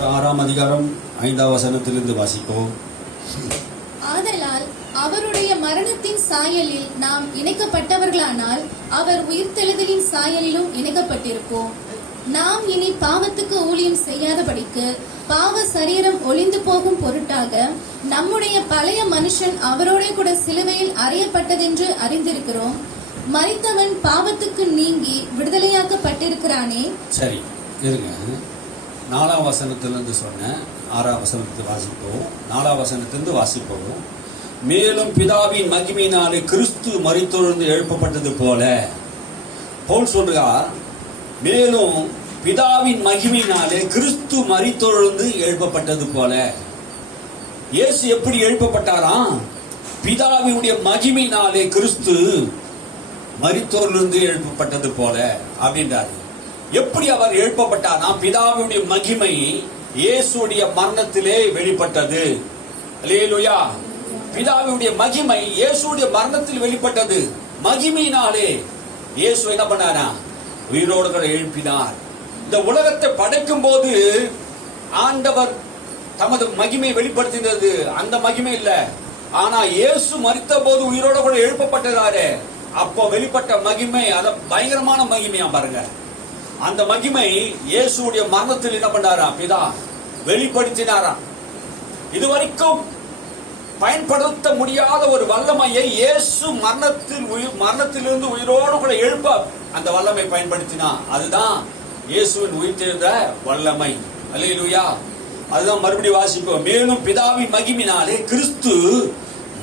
ரோமர் 6ஆம் அதிகாரம் 5ஆம் வசனத்திலிருந்து வாசிப்போம். ஆதலால் அவருடைய மரணத்தின் சாயலில் நாம் இணைக்கப்பட்டவர்களானால் அவர் உயிர்த்தெழுதலின் சாயலிலும் இணைக்கப்பட்டிருப்போம். நாம் இனி பாவத்துக்கு ஊழியம் செய்யாதபடிக்கு பாவ சரீரம் ஒளிந்து போகும் பொருட்டாக நம்முடைய பழைய மனுஷன் அவரோட கூட சிலுவையில் அறையப்பட்டதென்று அறிந்திருக்கிறோம். மரித்தவன் பாவத்துக்கு நீங்கி விடுதலையாக்கப்பட்டிருக்கிறானே. சரி, இருங்க. 4ஆம் வசனத்திலிருந்து சொன்ன 6ஆம் வசனத்தை வாசிப்போம். 4ஆம் வசனத்திலிருந்து வாசிப்போம். மேலும் பிதாவின் மகிமையினாலே கிறிஸ்து மரித்தொழுந்து எழுப்பப்பட்டது போல, பவுல் சொல்றார், மேலும் பிதாவின் மகிமையினாலே கிறிஸ்து மரித்தொழுந்து எழுப்பப்பட்டது போல. இயேசு எப்படி எழுப்பப்பட்டாராம்? பிதாவினுடைய மகிமையினாலே கிறிஸ்து மரித்தோரிலிருந்து எழுப்பப்பட்டது போல அப்படின்றாரு. எப்படி அவர் எழுப்பப்பட்டாராம்? பிதாவினுடைய மகிமை இயேசுடைய மரணத்திலே வெளிப்பட்டது. அல்லேலூயா. பிதாவினுடைய மகிமை இயேசுடைய மரணத்தில் வெளிப்பட்டது. மகிமையினாலே இயேசு என்ன பண்ணாரா? உயிரோடு எழுப்பினார். இந்த உலகத்தை படைக்கும் போது ஆண்டவர் தமது மகிமை வெளிப்படுத்தினது அந்த மகிமை இல்ல. ஆனா இயேசு மரித்த போது உயிரோட கூட எழுப்பப்பட்டதாரு. அப்போ வெளிப்பட்ட மகிமை அத பயங்கரமான மகிமையா பாருங்க. அந்த மகிமை இயேசுடைய மரணத்தில் என்ன பண்ணாரா? பிதா வெளிப்படுத்தினாரா. இதுவரைக்கும் பயன்படுத்த முடியாத ஒரு வல்லமையை இயேசு மரணத்திலிருந்து உயிரோடு கூட எழுப்ப அந்த வல்லமை பயன்படுத்தினா. அதுதான் இயேசுவின் உயிர்த்தெழுந்த வல்லமை. அல்லேலூயா. அதுதான் மறுபடியும் வாசிப்போம். மேலும் பிதாவின் மகிமையினாலே கிறிஸ்து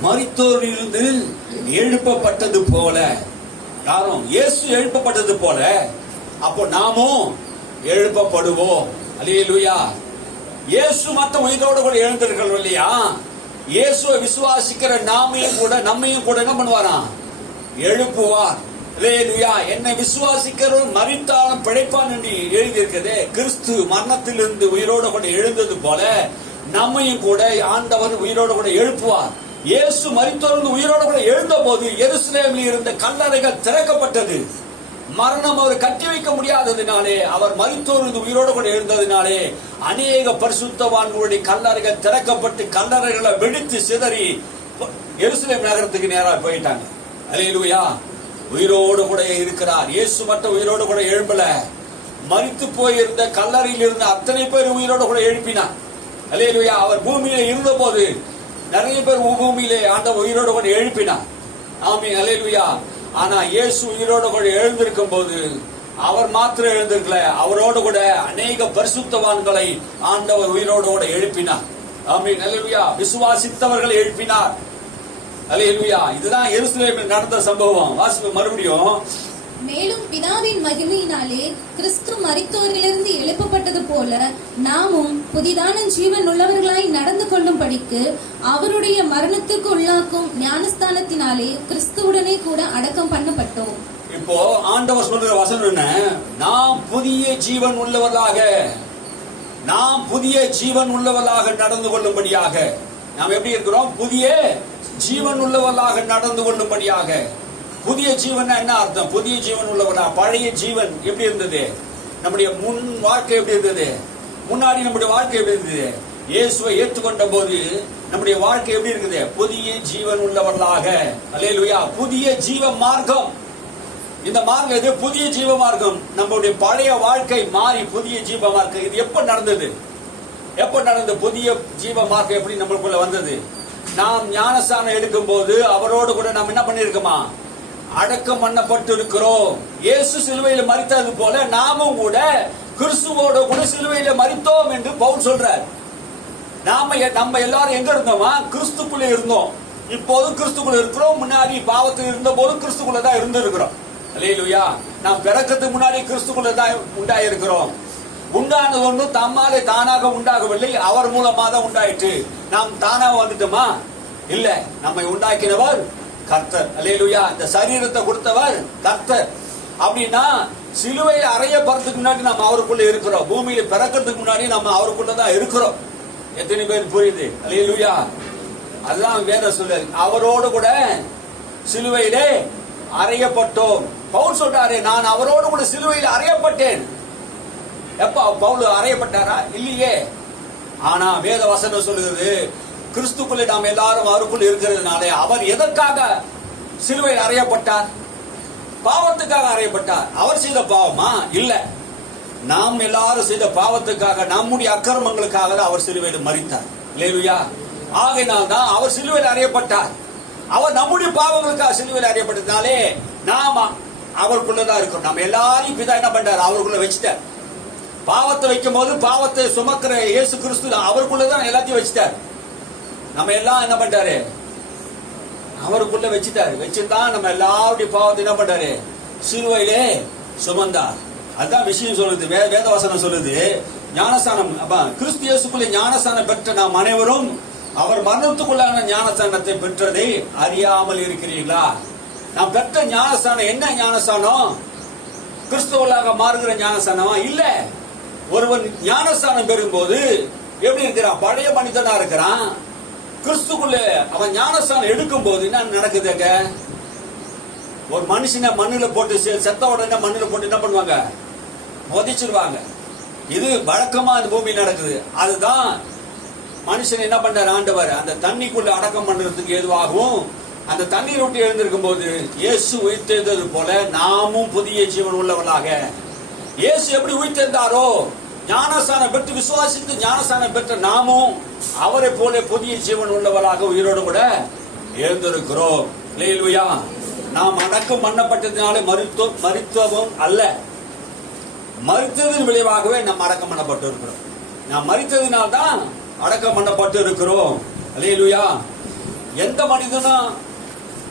மரித்தோரிலிருந்து எழுப்பப்பட்டது போல. யாரும் இயேசு எழுப்பப்பட்டது போல அப்போ நாமும் எழுப்பப்படுவோம். அல்லேலூயா. இயேசு மத்த உயிரோடு கூட எழுந்திருக்கிறோம் இல்லையா? இயேசுவை விசுவாசிக்கிற நம்மையும் கூட என்ன பண்ணுவாராம்? எழுப்புவார். அல்லேலூயா. என்னை விசுவாசிக்கிறவன் மரித்தாலும் பிழைப்பான் என்று எழுதியிருக்கிறதே. கிறிஸ்து மரணத்திலிருந்து உயிரோடு கூட எழுந்தது போல நம்மையும் கூட ஆண்டவர் உயிரோடு கூட எழுப்புவார். இயேசு மரித்தோரிலிருந்து உயிரோடு கூட எழுந்த போது எருசலேமில் இருந்த கல்லறைகள் திறக்கப்பட்டது. மரணம் அவர் கட்டி வைக்க முடியாததினாலே, அவர் மரித்தோரிலிருந்து உயிரோடு கூட எழுந்ததினாலே அநேக பரிசுத்தவான்களுடைய கல்லறைகள் திறக்கப்பட்டு கல்லறைகளை வெடித்து சிதறி எருசலேம் நகரத்துக்கு நேராக போயிட்டாங்க. அல்லேலூயா. உயிரோடு கூட இருக்கிறார். இயேசு மட்டும் உயிரோடு கூட எழும்பல. மரித்து போயிருந்த கல்லறையில் இருந்த அத்தனை பேர் உயிரோடு கூட எழுப்பினார். அல்லேலூயா. அவர் பூமியில இருந்த போது நிறைய பேர் பூமியிலே ஆண்டவர் உயிரோடு கூட எழுப்பினார். ஆமென். அல்லேலூயா. ஆனா இயேசு உயிரோடு கூட எழுந்திருக்கும் போது அவர் மாத்திரம் எழுந்திருக்கல, அவரோடு கூட அநேக பரிசுத்தவான்களை ஆண்டவர் உயிரோடு கூட எழுப்பினார். ஆமென். அல்லேலூயா. விசுவாசித்தவர்களை எழுப்பினார். அல்லேலூயா. இதுதான் எருசலேமில் நடந்த சம்பவம். வாசிப்பு மறுபடியும். மேலும் பிதாவின் மகிமையினாலே கிறிஸ்து மரித்தோரிலிருந்து எழுப்பப்பட்டது போல நாமும் புதிதான ஜீவன் உள்ளவர்களாய் நடந்து கொள்ளும்படிக்கு அவருடைய மரணத்துக்கு உள்ளாக்கும் ஞானஸ்தானத்தினாலே கிறிஸ்துவுடனே கூட அடக்கம் பண்ணப்பட்டோம். இப்போ ஆண்டவர் சொல்ற வசனம் என்ன? நாம் புதிய ஜீவன் உள்ளவர்களாக நடந்து கொள்ளும்படியாக. நாம் எப்படி இருக்கிறோம்? புதிய ஜீவன் உள்ளவர்களாக நடந்து கொள்ளும்படியாக. புதிய ஜீவன் என்ன அர்த்தம்? புதிய ஜீவன் உள்ளவனா? பழைய ஜீவன் எப்படி இருந்தது? நம்முடைய முன் வாழ்க்கை எப்படி இருந்தது? முன்னாடி நம்முடைய வாழ்க்கை எப்படி இருந்தது? இயேசுவை ஏற்றுக்கொண்ட போது நம்முடைய வாழ்க்கை எப்படி இருக்குது? புதிய ஜீவன் உள்ளவர்களாக. அல்லேலூயா. புதிய ஜீவ மார்க்கம். இந்த மார்க்கம் எது? புதிய ஜீவ மார்க்கம். நம்முடைய பழைய வாழ்க்கை மாறி புதிய ஜீவ மார்க்கம். இது எப்ப நடந்தது? புதிய ஜீவ மார்க்கம் எப்படி நம்மளுக்குள்ள வந்தது? நாம் ஞானஸ்தானம் எடுக்கும் போது அவரோடு கூட நாம் என்ன பண்ணிருக்கோமா? அடக்கம் பண்ணப்பட்டு இருக்கிறோம். இயேசு சிலுவையில மரித்தது போல நாமும் கூட கிறிஸ்துவோட கூட சிலுவையில மரித்தோம் என்று பவுல் சொல்றார். நம்ம எல்லாரும் எங்க இருந்தோமா? கிறிஸ்துக்குள்ள இருந்தோம். இப்போது கிறிஸ்துக்குள்ள இருக்கிறோம். முன்னாடி பாவத்தில் இருந்த போது கிறிஸ்துக்குள்ள தான் இருந்திருக்கிறோம். அல்லேலூயா. நாம் பிறக்கிறதுக்கு முன்னாடி கிறிஸ்துக்குள்ள தான் உண்டாயிருக்கிறோம். உண்டானது ஒன்று தம்மாலே தானாக உண்டாகவில்லை, அவர் மூலமா தான் உண்டாயிற்று. நாம் தானாக வந்துட்டோமா? இல்ல. நம்மை உண்டாக்கினவர் கர்த்தர். அல்லேலூயா. இந்த சரீரத்தை கொடுத்தவர் கர்த்தர். அப்படின்னா சிலுவையில் அறையப்படுறதுக்கு முன்னாடி நம்ம அவருக்குள்ள இருக்கிறோம். பூமியில பிறக்கிறதுக்கு முன்னாடி நம்ம அவருக்குள்ளதான் இருக்கிறோம். எத்தனை பேர் புரியுது? அல்லேலூயா. அதுதான் வேற சொல்ல. அவரோடு கூட சிலுவையிலே அறையப்பட்டோம். பவுல் சொல்றாரு, நான் அவரோடு கூட சிலுவையில் அறையப்பட்டேன். எப்ப பவுல் அறையப்பட்டாரா? இல்லையே. ஆனா வேத வசனம் சொல்லுகிறது, கிறிஸ்துக்குள்ளே நாம் எல்லாரும் அவருக்குள் இருக்கிறதுனாலே அவர் எதற்காக சிலுவையில் அறையப்பட்டார்? பாவத்துக்காக அறையப்பட்டார். அவர் செய்த பாவமா? இல்ல, நாம் எல்லாரும் செய்த பாவத்துக்காக, நம்முடைய அக்கிரமங்களுக்காக தான் அவர் சிலுவையில் மரித்தார். அல்லேலூயா. ஆகையினால் தான் அவர் சிலுவையில் அறையப்பட்டார். அவர் நம்முடைய பாவங்களுக்காக சிலுவையில் அறையப்பட்டதுனாலே நாம அவருக்குள்ளதான் இருக்கோம். நம்ம எல்லாரையும் பிதா என்ன பண்றாரு? அவருக்குள்ள வச்சுட்டார். பாவத்தை வைக்கும் போது பாவத்தை சுமக்கிற இயேசு கிறிஸ்து அவருக்குள்ளதான் எல்லாத்தையும் வச்சுட்டார். நம்ம எல்லாம் என்ன பண்றாரு? அவருக்குள்ள வச்சுட்டாரு. வச்சுதான் நம்ம எல்லாருடைய பாவத்தை என்ன பண்றாரு? சிலுவையிலே சுமந்தார். அதுதான் விஷயம் சொல்லுது. வேதவசனம் சொல்லுது, ஞானஸ்தானம் கிறிஸ்து இயேசுக்குள்ளே ஞானஸ்தானம் பெற்ற நாம் அனைவரும் அவர் மரணத்துக்குள்ளான ஞானஸ்தானத்தை பெற்றதை அறியாமல் இருக்கிறீர்களா? நாம் பெற்ற ஞானஸ்தானம் என்ன ஞானஸ்தானம்? கிறிஸ்துவலாக மாறுகிற ஞானஸ்தானமா? இல்ல. ஒருவன் ஞானஸ்தானம் பெறும்போது எப்படி இருக்கிறான்? பழைய மனிதனா இருக்கிறான். கிறிஸ்துக்குள்ள அவன் ஞானஸ்தானம் எடுக்கும் போது என்ன நடக்குதுங்க? ஒரு மனுஷனை மண்ணுல போட்டு செத்த உடனே மண்ணுல போட்டு என்ன பண்ணுவாங்க? மோதிச்சிருவாங்க. இது வழக்கமா அந்த பூமி நடக்குது. அதுதான் மனுஷன் என்ன பண்றாரு? ஆண்டவர் அந்த தண்ணிக்குள்ள அடக்கம் பண்றதுக்கு ஏதுவாகவும் அந்த தண்ணீர் விட்டு எழுந்திருக்கும் போது இயேசு உயிர்த்தெழுந்தது போல நாமும் புதிய ஜீவன் உள்ளவர்களாக, இயேசு எப்படி உயிர்த்தெழுந்தாரோ ஞானஸ்தானம் பெற்று விசுவாசித்து ஞானஸ்தானம் பெற்ற நாமும் அவரை போல புதிய ஜீவன் உள்ளவர்களாக உயிரோடு கூட எழுந்திருக்கிறோம். அல்லேலூயா. நாம் அடக்கம் பண்ணப்பட்டதினாலே மரித்துவம் அல்ல, மரித்ததின் விளைவாகவே நாம் அடக்கம் பண்ணப்பட்டு இருக்கிறோம். நாம் மரித்ததினால்தான் அடக்கம் பண்ணப்பட்டு இருக்கிறோம். அல்லேலூயா. எந்த மனிதனும்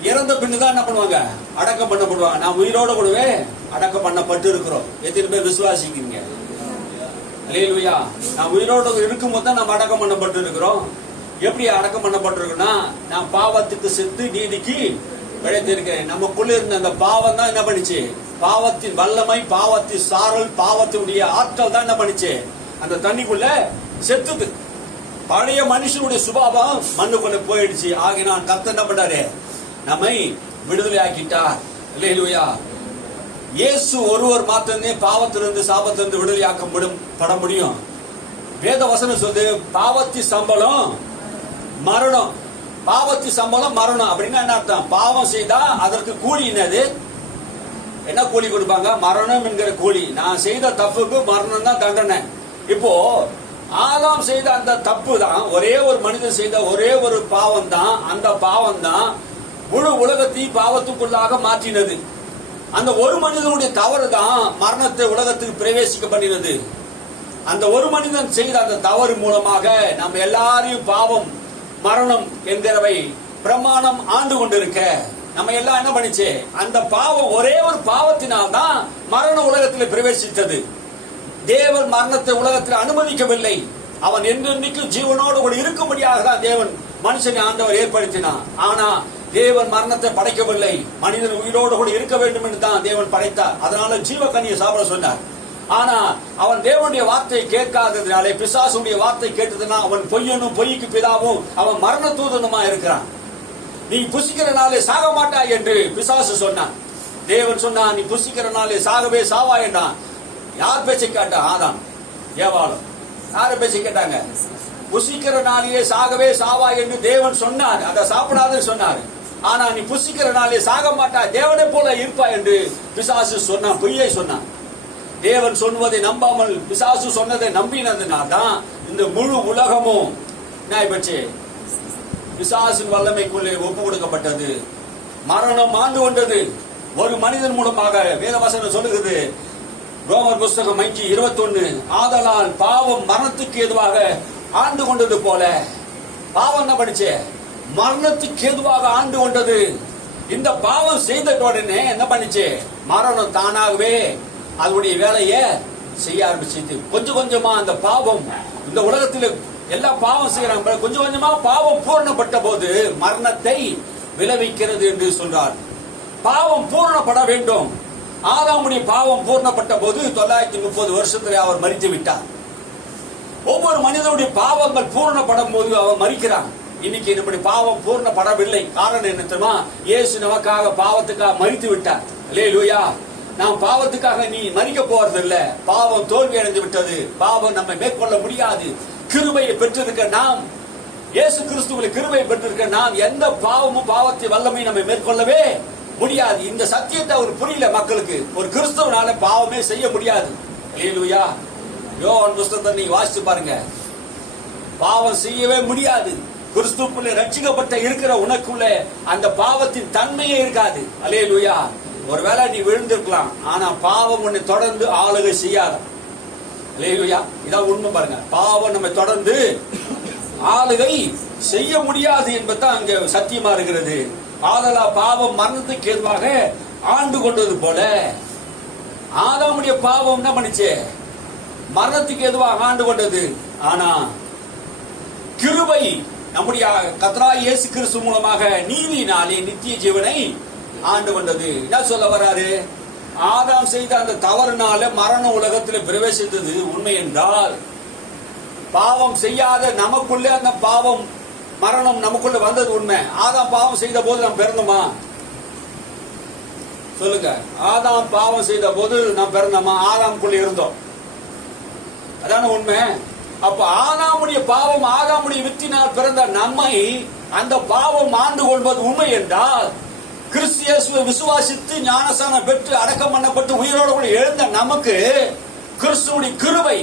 இறந்த பின்னுதான் என்ன பண்ணுவாங்க? அடக்கம் பண்ணப்படுவாங்க. நாம் உயிரோட கூடவே அடக்கம் பண்ணப்பட்டு இருக்கிறோம். எத்தனை பேர் விசுவாசிக்கிறீங்க? அல்லேலூயா. நாம் உயிரோடு இருக்கும் போது தான் நாம் அடக்கம் பண்ணப்பட்டு இருக்கிறோம். எப்படி அடக்கம் பண்ணப்பட்டிருக்குன்னா, நாம் பாவத்துக்கு செத்து நீதிக்கு பிழைத்திருக்கிறேன். நமக்குள்ள இருந்த அந்த பாவம் தான் என்ன பண்ணிச்சு? பாவத்தின் வல்லமை, பாவத்தின் சாரல், பாவத்தினுடைய ஆற்றல் தான் என்ன பண்ணிச்சு? அந்த தண்ணிக்குள்ள செத்துது. பழைய மனுஷனுடைய சுபாவம் மண்ணுக்குள்ள போயிடுச்சு. ஆகினான் கர்த்தர் என்ன பண்ணாரு? நம்மை விடுதலை ஆக்கிட்டார். அல்லேலூயா. இயேசு ஒருவர் மாத்திரமே பாவத்திலிருந்து சாபத்திலிருந்து விடுதலையாக்க பட முடியும். வேத வசனம் சொல்லுது, பாவத்தின் சம்பளம் மரணம். பாவத்தின் சம்பளம் மரணம். அப்படின்னா என்ன அர்த்தம்? பாவம் செய்தா அதற்கு கூலி என்னது? என்ன கூலி கொடுப்பாங்க? மரணம் என்கிற கூலி. நான் செய்த தப்புக்கு மரணம் தான் தண்டனை. இப்போ ஆதாம் செய்த அந்த தப்பு தான், ஒரே ஒரு மனிதன் செய்த ஒரே ஒரு பாவம் தான், அந்த பாவம் தான் முழு உலகத்தையும் பாவத்துக்குள்ளாக மாற்றினது. அந்த ஒரு மனிதனுடைய தவறு தான் மரணத்தை உலகத்துக்கு பிரவேசிக்க பண்ணினது. அந்த ஒரு மனிதன் செய்த அந்த தவறு மூலமாக நம்ம எல்லாரையும் பாவம், மரணம் என்கிறவை பிரமாணம் ஆண்டு கொண்டிருக்க நம்ம எல்லாம் என்ன பண்ணிச்சு? அந்த பாவம், ஒரே ஒரு பாவத்தினால் தான் மரண உலகத்தில் பிரவேசித்தது. தேவன் மரணத்தை உலகத்தில் அனுமதிக்கவில்லை. அவன் என்றென்றைக்கும் ஜீவனோடு கூட இருக்கும்படியாக தான் தேவன் மனுஷனை ஆண்டவர் ஏற்படுத்தினான். ஆனா தேவன் மரணத்தை படைக்கவில்லை. மனிதன் உயிரோடு கூட இருக்க வேண்டும் என்று தான் தேவன் படைத்தார். அதனால ஜீவக்கனியை சாப்பிட சொன்னார். ஆனா அவன் தேவனுடைய வார்த்தையை கேட்காததினாலே, பிசாசுடைய வார்த்தை கேட்டதுன்னா அவன் பொய்யனும் பொய்க்கு பிதாவும் அவன் மரண தூதனுமா இருக்கிறான். நீ புசிக்கிறனாலே சாக மாட்டாய் என்று பிசாசு சொன்னான். தேவன் சொன்னான், நீ புசிக்கிறனாலே சாகவே சாவா என்றான். யார் பேச்சை கேட்டா? ஆதாம் ஏவாளும். யார பேச்சை கேட்டாங்க? புசிக்கிற நாளிலே சாகவே சாவா என்று தேவன் சொன்னார். அதை சாப்பிடாதுன்னு சொன்னார். ஆனா நீ புசிக்கிற நாளிலே சாக மாட்டாய், தேவனை போல இருப்பா என்று பிசாசு சொன்னான். பொய்யை சொன்னான். தேவன் சொன்னதை நம்பாமல் பிசாசு சொன்னதை நம்பினதுனால தான் இந்த முழு உலகமும் நாய்பட்சே பிசாசின் வல்லமைக்குள்ளே ஒப்பு கொடுக்கப்பட்டது. மரணம் ஆண்டு கொண்டது ஒரு மனிதன் மூலமாக. வேதவசனம் சொல்லுகிறது, ரோமர் புஸ்தகம் 5:21, ஆதலால் பாவம் மரணத்துக்கு ஏதுவாக ஆண்டு கொண்டது போல. பாவம் என்ன பண்ணுச்சு? மரணத்துக்கு ஏதுவாக ஆண்டு கொண்டது. இந்த பாவம் செய்த உடனே என்ன பண்ணுச்சு? மரணம் தானாகவே அதனுடைய வேலையை செய்ய ஆரம்பிச்சிட்டு கொஞ்சம் கொஞ்சமா அந்த பாவம் இந்த உலகத்தில் எல்லா பாவம் செய்யறாங்க. கொஞ்சம் கொஞ்சமா பாவம் பூரணப்பட்ட போது மரணத்தை விளைவிக்கிறது என்று சொல்றார். பாவம் பூரணப்பட வேண்டும். ஆதாமுடைய பாவம் பூர்ணப்பட்ட போது 930 வருஷத்துல அவர் மரித்து விட்டார். ஒவ்வொரு மனிதனுடைய பாவங்கள் பூர்ணப்படும் போது அவர் மரிக்கிறான். இன்னைக்கு நம்முடைய பாவம் பூர்ணப்படவில்லை. காரணம் என்ன தெரியுமா? இயேசு நமக்காக பாவத்துக்காக மரித்து விட்டார். அல்லேலூயா. நாம் பாவத்துக்காக நீ மரிக்க போறது இல்ல. பாவம் தோல்வி அடைந்து விட்டது. பாவம் நம்மை மேற்கொள்ள முடியாது. கிருபையை பெற்றிருக்க நாம், இயேசு கிறிஸ்துவின் கிருபையை பெற்றிருக்க நாம் எந்த பாவமும் பாவத்தை வல்லமை நம்ம மேற்கொள்ளவே முடியாது. இந்த சத்தியத்தை அவர் புரியல மக்களுக்கு. ஒரு கிறிஸ்துவனால பாவமே செய்ய முடியாது. அல்லேலூயா. யோவான் புஸ்தகத்தை நீங்க வாசிச்சு பாருங்க. பாவம் செய்யவே முடியாது. கிறிஸ்துவுக்குள்ளே ரட்சிக்கப்பட்ட இருக்கிற உனக்குள்ள அந்த பாவத்தின் தன்மையே இருக்காது. அல்லேலூயா. ஒருவேளை நீ விழுந்திருக்கலாம், ஆனா பாவம் உன்னை தொடர்ந்து ஆளுகை செய்யாது. அல்லேலூயா. இதான் உண்மை பாருங்க. பாவம் நம்ம தொடர்ந்து ஆளுகை செய்ய முடியாது என்பதுதான் அங்க சத்தியமா இருக்கிறது. ஆதலா பாவம் மரணத்துக்கு ஏதுவாக ஆண்டு கொண்டது போல, ஆதாமுடைய பாவம் என்ன பண்ணுச்சு? மரணத்துக்கு எதுவாக ஆண்டு கொண்டது. ஆனா கிருபை நம்முடைய கர்த்தராகிய இயேசு கிறிஸ்து மூலமாக நீதியினாலே நித்திய ஜீவனை ஆண்டு கொண்டது. என்ன சொல்ல வராரு? ஆதாம் செய்த அந்த தவறுனால மரணம் உலகத்தில் பிரவேசித்தது உண்மை என்றால், பாவம் செய்யாத நமக்குள்ளே அந்த பாவம் மரணம் நமக்குள்ள வந்தது உண்மை. ஆதாம் பாவம் செய்த போது நாம் பிறந்தோமா? சொல்லுங்க. ஆதாம் பாவம் செய்த போது நாம் பிறந்தோமா? ஆதாமுக்குள்ள இருந்தோம். அதான உண்மை. அப்ப ஆதாமுடைய பாவம் ஆதாமுடைய வித்தினால் பிறந்த நம்மை அந்த பாவம் ஆண்டு கொள்வது உண்மை என்றால், கிறிஸ்து இயேசுவை விசுவாசித்து ஞானஸ்நானம் பெற்று அடக்கம் பண்ணப்பட்டு உயிரோடு கூட எழுந்த நமக்கு கிறிஸ்துவுடைய கிருபை,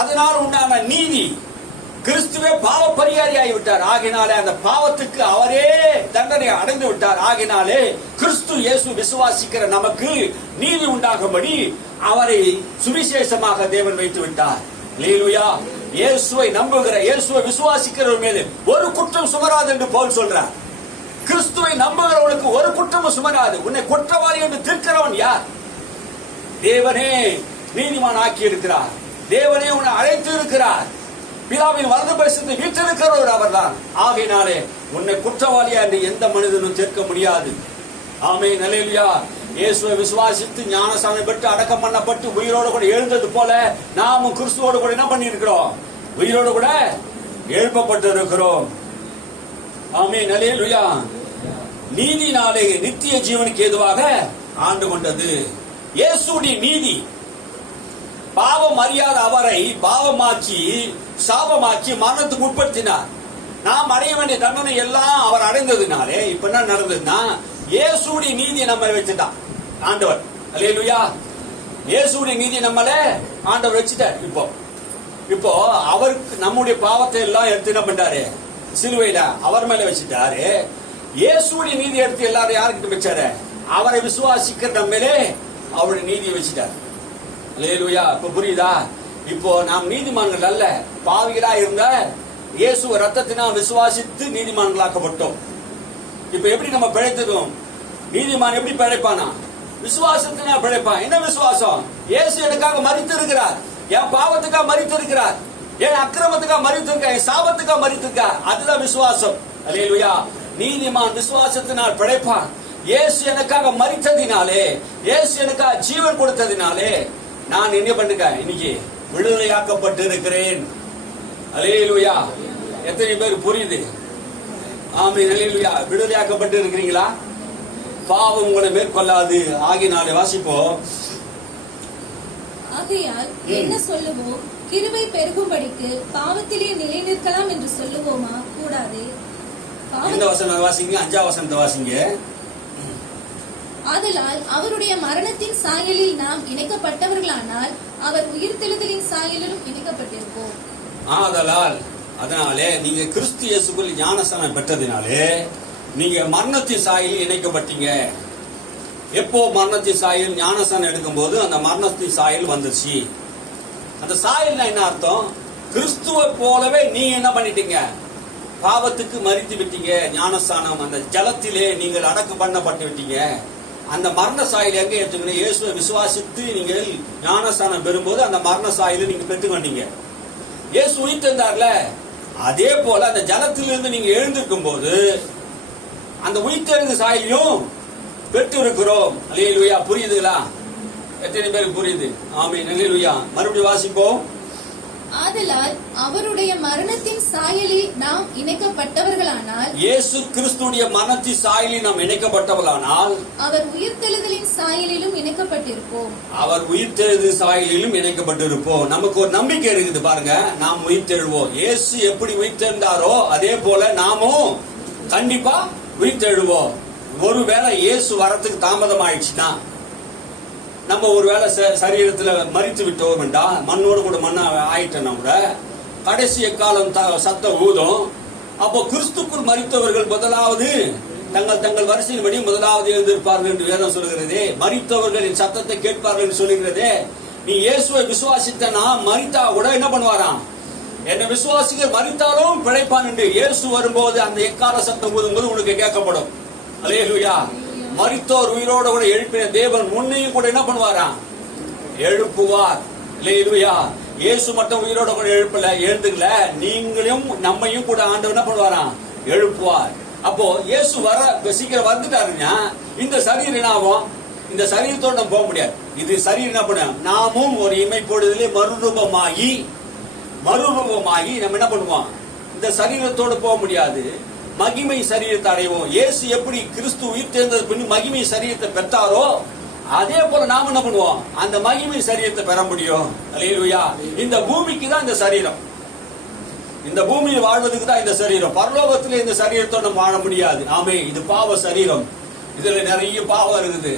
அதனால் உண்டான நீதி, கிறிஸ்துவே பாவ பரிகாரியாகி விட்டார். ஆகினாலே அந்த பாவத்துக்கு அவரே தண்டனை அடைந்து விட்டார். ஆகினாலே கிறிஸ்து இயேசு விசுவாசிக்கிற நமக்கு நீதி உண்டாகும்படி அவரை சுவிசேஷமாக தேவன் வைத்து விட்டார். அல்லேலூயா. இயேசுவை நம்புகிற, இயேசுவை விசுவாசிக்கிறவர் மீது ஒரு குற்றம் சுமராது என்று பவுல் சொல்றார். கிறிஸ்துவை நம்புகிறவனுக்கு ஒரு குற்றமும் சுமராது. உன்னை குற்றவாளி என்று தீர்க்கிறவன் யார்? தேவனே நீதிமான் ஆக்கி இருக்கிறார். தேவனே உன்னை அழைத்து இருக்கிறார். பிதாவின் வலது பரிசுத்தத்தில் வீற்றிருக்கிறவர் அவர்தான். ஆகையினாலே உன்னை குற்றவாளியா என்று எந்த மனிதனும் தீர்க்க முடியாது. ஆமென். அல்லேலூயா. இயேசுவை விசுவாசித்து ஞானஸ்நானம் பெற்று அடக்கம் பண்ணப்பட்டு உயிரோடு கூட எழுந்தது போல நாமும் கிறிஸ்துவோடு கூட என்ன பண்ணி இருக்கிறோம்? உயிரோடு கூட எழுப்பப்பட்டு இருக்கிறோம். ஆமென். அல்லேலூயா. நீதினாலே நித்திய ஜீவனுக்கு ஏதுவாக ஆண்டு கொண்டது. இயேசுடைய நீதி பாவம் அறியாத அவரை பாவமாக்கி சாபமாக்கி மரணத்துக்கு உட்படுத்தினார். நாம் அடைய வேண்டிய தண்டனை எல்லாம் அவர் அடைந்ததுனாலே இப்ப என்ன நடந்ததுன்னா, இயேசுடைய நீதி நம்ம வச்சுட்டான் ஆண்டவர். அல்லேலூயா. இயேசுடைய நீதி நம்மளே ஆண்டவர் வச்சுட்டார். இப்போ அவருக்கு நம்முடைய பாவத்தை எல்லாம் எடுத்து என்ன பண்றாரு? சிலுவையில அவர் மேல வச்சுட்டாரு. இயேசுடைய நீதி எடுத்து எல்லாரும் யாருக்கிட்ட வச்சாரு? அவரை விசுவாசிக்கிற நம்ம மேலே அவருடைய நீதியை வச்சுட்டார். அல்லேலூயா. இப்ப புரியுதா? இப்போ நாம் நீதிமான்கள் அல்ல, பாவிகளா இருந்த இயேசு ரத்தத்தினால் விசுவாசித்து நீதிமான்களாக்கப்பட்டோம். இப்ப எப்படி நம்ம பிழைத்ததும்? நீதிமான் எப்படி பிழைப்பானா? விசுவாசத்தினால் பிழைப்பான். என்ன விசுவாசம்? இயேசு எனக்காக மரித்து இருக்கிறார், என் பாவத்துக்காக மரித்து இருக்கிறார், என் அக்கிரமத்துக்காக மரித்து இருக்க, என் சாபத்துக்காக மரித்து இருக்க. அதுதான் விசுவாசம். அல்லேலூயா. நீதிமான் விசுவாசத்தினால் பிழைப்பான். இயேசு எனக்காக மரித்ததினாலே, இயேசு எனக்காக ஜீவன் கொடுத்ததினாலே நான் என்ன பண்ணுங்க இன்னைக்கு விடுதலையாக்கப்பட்டு இருக்கிறேன். அல்லேலூயா. எத்தனை பேர் புரியுது? ஆமென். அல்லேலூயா. விடுதலையாக்கப்பட்டு இருக்கிறீங்களா? பாவம் உங்களை மேற்கொள்ளாது. ஆகினாலே வாசிப்போம். ஆகையால் என்ன சொல்லுவோம்? கிருபை பெருகும்படிக்கு பாவத்திலே நிலை நிற்கலாம் என்று சொல்லுவோமா? கூடாதே. இந்த வசனம் வாசிங்க. 5ஆம் வசனத்தை வாசிங்க. ஆதலால் அவருடைய மரணத்தின் சாயலில் நாம் இணைக்கப்பட்டவர்களானால் அவர் உயிர்த்தெழுதலின் சாயலிலும் இணைக்கப்பட்டிருப்போம். அதனாலே நீங்க கிறிஸ்து இயேசுக்குள் ஞானஸ்நானம் பெற்றதினாலே நீங்க மரணத்தின் சாயலில் இணைக்கப்பட்டீங்க. எப்போ மரணத்தின் சாயல்? ஞானஸ்நானம் எடுக்கும் போது அந்த மரணத்தின் சாயல் வந்துருச்சு. அந்த சாயல்னா என்ன அர்த்தம்? கிறிஸ்துவை போலவே நீங்க என்ன பண்ணிட்டீங்க? பாவத்துக்கு மரித்து விட்டீங்க. ஞானஸ்நானம் அந்த ஜலத்திலே நீங்கள் அடக்கம் பண்ணப்பட்டு விட்டீங்க. அந்த மரண சாயல் எங்க எடுத்துக்கணும்? இயேசுவை விசுவாசித்து நீங்கள் ஞானஸ்நானம் பெறும்போது அந்த மரண சாயலை நீங்க பெற்றுக்கொண்டீங்க. இயேசு உயிர்த்தெழுந்தார்ல, அதே போல அந்த ஜலத்திலிருந்து நீங்க எழுந்திருக்கும் போது அந்த உயிர்த்தெழுந்த சாயலையும் பெற்று இருக்கிறோம். அல்லேலூயா. புரியுதுங்களா? எத்தனை பேருக்கு புரியுது? ஆமென். அல்லேலூயா. மறுபடியும் வாசிப்போம். ஆதலால் அவருடைய மரணத்தின் சாயலில் நாம் இணைக்கப்பட்டவர்களானால், இயேசு கிறிஸ்துடைய மரணத்தின் சாயலில் நாம் இணைக்கப்பட்டவர்களானால், அவர் உயிர்த்தெழுதலின் சாயலிலும் இணைக்கப்பட்டிருப்போம். அவர் உயிர்த்தெழுது சாயலிலும் இணைக்கப்பட்டிருப்போம். நமக்கு ஒரு நம்பிக்கை இருக்குது பாருங்க, நாம் உயிர்த்தெழுவோம். இயேசு எப்படி உயிர்த்தெழுந்தாரோ அதே போல நாமும் கண்டிப்பா உயிர்த்தெழுவோம். ஒருவேளை இயேசு வரத்துக்கு தாமதம் ஆயிடுச்சுன்னா, நம்ம ஒருவேளை சரீரத்துல மரித்து விட்டோம் என்றா, மண்ணோடு கூட மண்ணா ஆயிட்டோம்னா கூட கடைசி எக்காலம் சத்தம் ஊதும். அப்போ கிறிஸ்துக்குள் மரித்தவர்கள் முதலாவது தங்கள் வரிசையின்படி முதலாவது எழுந்திருப்பார்கள் என்று வேதம் சொல்கிறதே. மரித்தவர்களின் சத்தத்தை கேட்பார்கள் என்று சொல்லுகிறதே. நீ இயேசுவை விசுவாசித்தனா மரித்தா கூட என்ன பண்ணுவாராம், என்ன விசுவாசிகள் மரித்தாலும் பிழைப்பான் என்று இயேசு வரும்போது அந்த எக்கால சத்தம் ஊதும்போது உனக்கு கேட்கப்படும். அல்லேலூயா. மரித்தோர் உயிரோடு கூட எழுப்பின தேவன் முன்னையும் கூட என்ன பண்ணுவாராம், எழுப்புவார். அல்லேலூயா. இயேசு மட்டும் உயிரோட கூட எழுப்பல, எழுந்துக்கல, நீங்களும் நம்மையும் கூட ஆண்டவர் என்ன பண்ணுவாராம், எழுப்புவார். அப்போ இயேசு சீக்கிரம் வந்துட்டாருன்னா இந்த சரீரம் என்ன ஆகும், இந்த சரீரத்தோடு நம்ம போக முடியாது. இது சரீரம் என்ன பண்ண, நாமும் ஒரு இமைப்பொழுதிலே மறுரூபமாகி நம்ம என்ன பண்ணுவோம், இந்த சரீரத்தோடு போக முடியாது, மகிமை சரீரத்தை அடைவோம். இயேசு எப்படி கிறிஸ்து உயிர் தேர்ந்தது பின் மகிமை சரீரத்தை பெற்றாரோ அதே போல நாம என்ன பண்ணுவோம், அந்த மகிமை சரீரத்தை பெற முடியும். அல்லேலூயா. இந்த பூமிக்கு தான் இந்த சரீரம், இந்த பூமியில் வாழ்வதற்கு தான் இந்த சரீரம். பரலோகத்திலே இந்த சரீரத்தோட நம்ம வாழ முடியாது. ஆமே, இது பாவ சரீரம். இதுல நிறைய பாவம் இருக்குது,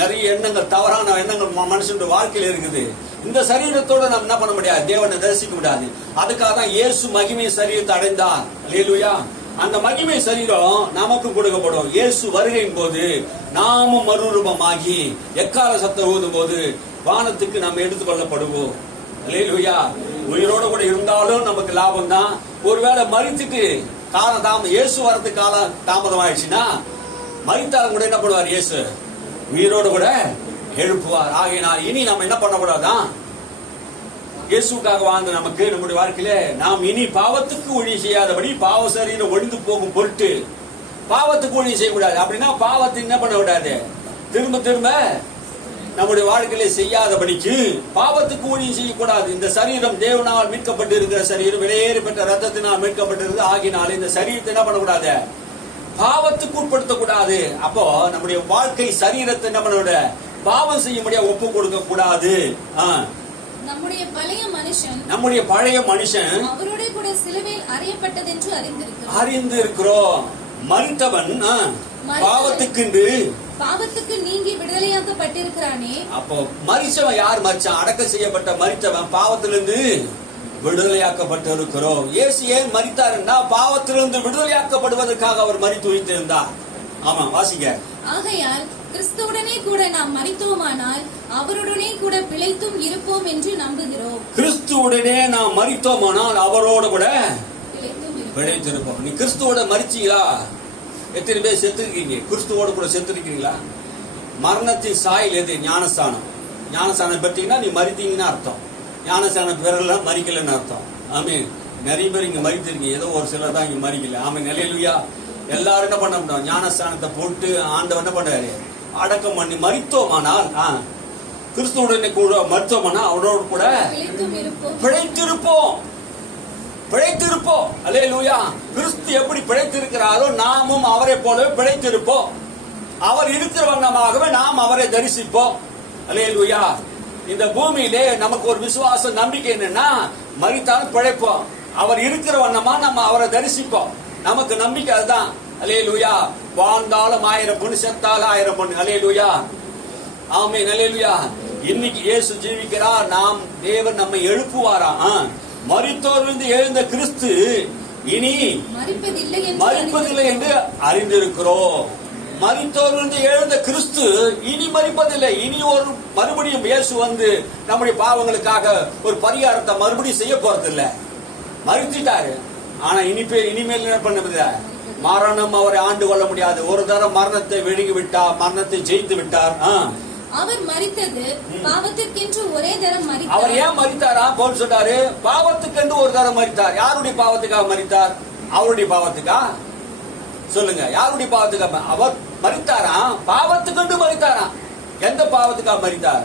நிறைய எண்ணங்கள், தவறான எண்ணங்கள் மனுஷனுடைய வாழ்க்கையில் இருக்குது. இந்த சரீரத்தோட நம்ம என்ன பண்ண முடியாது, தேவனை தரிசிக்க முடியாது. அதுக்காக தான் இயேசு மகிமை சரீரத்தை அடைந்தார். அல்லேலூயா. அந்த மகிமை சரீரம் நமக்கு கொடுக்கப்படும். இயேசு வருகையின் போது நாமும் மறுரூபமாகி எக்கால சத்தம் ஊதும் போது வானத்துக்கு நாம் எடுத்துக்கொள்ளப்படுவோம். அல்லேலூயா. உயிரோட கூட இருந்தாலும் நமக்கு லாபம் தான். ஒருவேளை மரித்துட்டு இயேசு வரதுக்கு காலம் தாமதம் ஆயிடுச்சுன்னா மரித்தாலும் கூட என்ன பண்ணுவார், இயேசு உயிரோடு கூட எழுப்புவார். ஆகையினால் இனி நம்ம என்ன பண்ணக்கூடாதான், இயேசுக்காக வாழ்ந்த நமக்கு நம்முடைய வாழ்க்கையில நாம் இனி பாவத்துக்கு ஒழி செய்யாதபடி, பாவ சரீரம் ஒழிந்து போகும் பொருட்டு பாவத்துக்கு ஒழி செய்யக்கூடாது. அப்படின்னா பாவத்தை என்ன பண்ண விடாது, திரும்ப நம்முடைய வாழ்க்கையில செய்யாதபடிக்கு பாவத்துக்கு ஊழியம் செய்யக்கூடாது. இந்த சரீரம் தேவனால் மீட்கப்பட்டு இருக்கிற சரீரம், விலையேறி பெற்ற ரத்தத்தினால் மீட்கப்பட்டிருக்கு. ஆகினால் இந்த சரீரத்தை என்ன பண்ணக்கூடாது, பாவத்துக்கு உட்படுத்தக்கூடாது. அப்போ நம்முடைய வாழ்க்கை சரீரத்தை என்ன பண்ண, பாவம் செய்ய முடியாது, ஒப்பு கொடுக்க கூடாது. நம்முடைய பழைய மனுஷன் அவரோட கூட சிலுவையில் அறையப்பட்டது என்று அறிந்திருக்கிறோம். மரித்தவன் பாவத்துக்கு நீங்கி விடுதலையாக்கப்பட்டிருக்கிறானே. அப்போ மரிச்சவன் யார், மரிச்சான், அடக்கம் செய்யப்பட்ட மரித்தவன் பாவத்திலிருந்து விடுதலையாக்கப்பட்டிருக்கிறோம். இயேசு ஏன் மரித்தார்னா பாவத்திலிருந்து விடுதலையாக்கப்படுவதற்காக அவர் மரித்து உயிர்த்தெழுந்தார். ஆமா, வாசிங்க. ஆகையால் கிறிஸ்துவுடனே கூட நாம் மரித்தோமானால் அவருடனே கூட பிழைத்தும் இருப்போம் என்று நம்புகிறோம். கிறிஸ்துவுடனே நாம் மரித்தோமானால் அவரோட கூட பிழைத்திருப்போம். நீ கிறிஸ்துவோட மரிச்சீங்களா? எத்தனை பேர் செத்துருக்கீங்க? கிறிஸ்துவோட கூட செத்துருக்கீங்களா? மரணத்தின் சாயல் எது? ஞானஸ்தானம். ஞானஸ்தானம் பெற்றீங்கன்னா நீ மரித்தீங்கன்னு அர்த்தம். ஞானஸ்தானம் பெறலாம் மரிக்கலன்னு அர்த்தம். ஆமீன். நிறைய பேர் இங்க மரித்திருக்கீங்க, ஏதோ ஒரு சிலர் தான் இங்க மரிக்கல. ஆமீன். அல்லேலூயா. எல்லாரும் என்ன பண்ண முடியும், ஞானஸ்தானத்தை போட்டு ஆண்டவர் என்ன பண்றாரு, அடக்கம் பண்ணி மரித்தோமானால், கிறிஸ்துவுடனே கூட மரித்தோமானால் அவரோடு கூட பிழைத்திருப்போம். அல்லேலூயா. கிறிஸ்து எப்படி பிழைத்திருக்கிறாரோ நாமும் அவரை போலவே பிழைத்திருப்போம். அவர் இருக்கிற வண்ணமாகவே நாம் அவரை தரிசிப்போம். அல்லேலூயா. இந்த பூமியிலே நமக்கு ஒரு விசுவாச நம்பிக்கை என்னன்னா, மரித்தாலும் பிழைப்போம், அவர் இருக்கிற வண்ணமா நம்ம அவரை தரிசிப்போம். நமக்கு நம்பிக்கை அதுதான். அல்லேலூயா. வாழ்ந்தாலும் 1000 பொண்ணு, செத்தாலும் 1000 பொண்ணு. அல்லேலூயா. ஆமென். அல்லேலூயா. இன்னைக்கு இயேசு ஜீவிக்கிறார். நாம் தேவன் நம்மை எழுப்புவாரா? மரித்தோரிலிருந்து எழுந்த கிறிஸ்து இனி மரிப்பதில்லை என்று அறிந்திருக்கிறோம். மரித்தோரிலிருந்து எழுந்த கிறிஸ்து இனி மரிப்பதில்லை. இனி ஒரு மறுபடியும் இயேசு வந்து நம்முடைய பாவங்களுக்காக ஒரு பரிகாரத்தை மறுபடியும் செய்ய போறதில்லை. மரித்துட்டாரு. ஆனா இனிமேல் என்ன பண்ண, மரணம் அவரை ஆண்டு கொள்ள முடியாது. ஒரு தரம் மரணத்தை விழுங்கி விட்டார், மரணத்தை ஜெயித்து விட்டார். அவர் மரித்தது பாவத்திற்கென்று ஒரே தரம் மரித்தார். அவர் ஏன் மரித்தாரா? போல் சொன்னாரு, பாவத்துக்கென்று ஒரு தரம் மரித்தார். யாருடைய பாவத்துக்காக மரித்தார்? அவருடைய பாவத்துக்கா? சொல்லுங்க, யாருடைய பாவத்துக்காக அவர் மரித்தாரா? பாவத்துக்கென்று மரித்தாரா? எந்த பாவத்துக்காக மரித்தார்?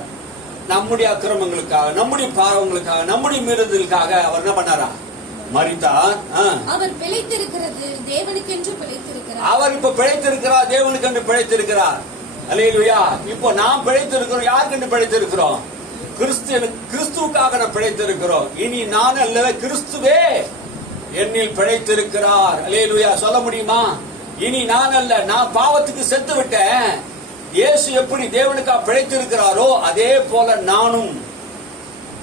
நம்முடைய அக்கிரமங்களுக்காக, நம்முடைய பாவங்களுக்காக, நம்முடைய மீறுதலுக்காக அவர் என்ன பண்ணாரா? மரித்தார். அவர் பிழைத்திருக்கிறது தேவனுக்கென்று பிழைத்திருக்கிறார். அவர் இப்ப பிழைத்திருக்கிறார், தேவனுக்கென்று பிழைத்திருக்கிறார். அல்லேலூயா. இப்போ நாம் பிழைத்திருக்கிறோம். யாருக்கென்று பிழைத்திருக்கிறோம்? கிறிஸ்துவுக்காக நாம் பிழைத்திருக்கிறோம். இனி நான் அல்ல, கிறிஸ்துவே என்னில் பிழைத்திருக்கிறார். அல்லேலூயா. சொல்ல முடியுமா? இனி நான் அல்ல, நான் பாவத்துக்கு செத்து விட்டேன். இயேசு எப்படி தேவனுக்காக பிழைத்திருக்கிறாரோ அதே போல நானும்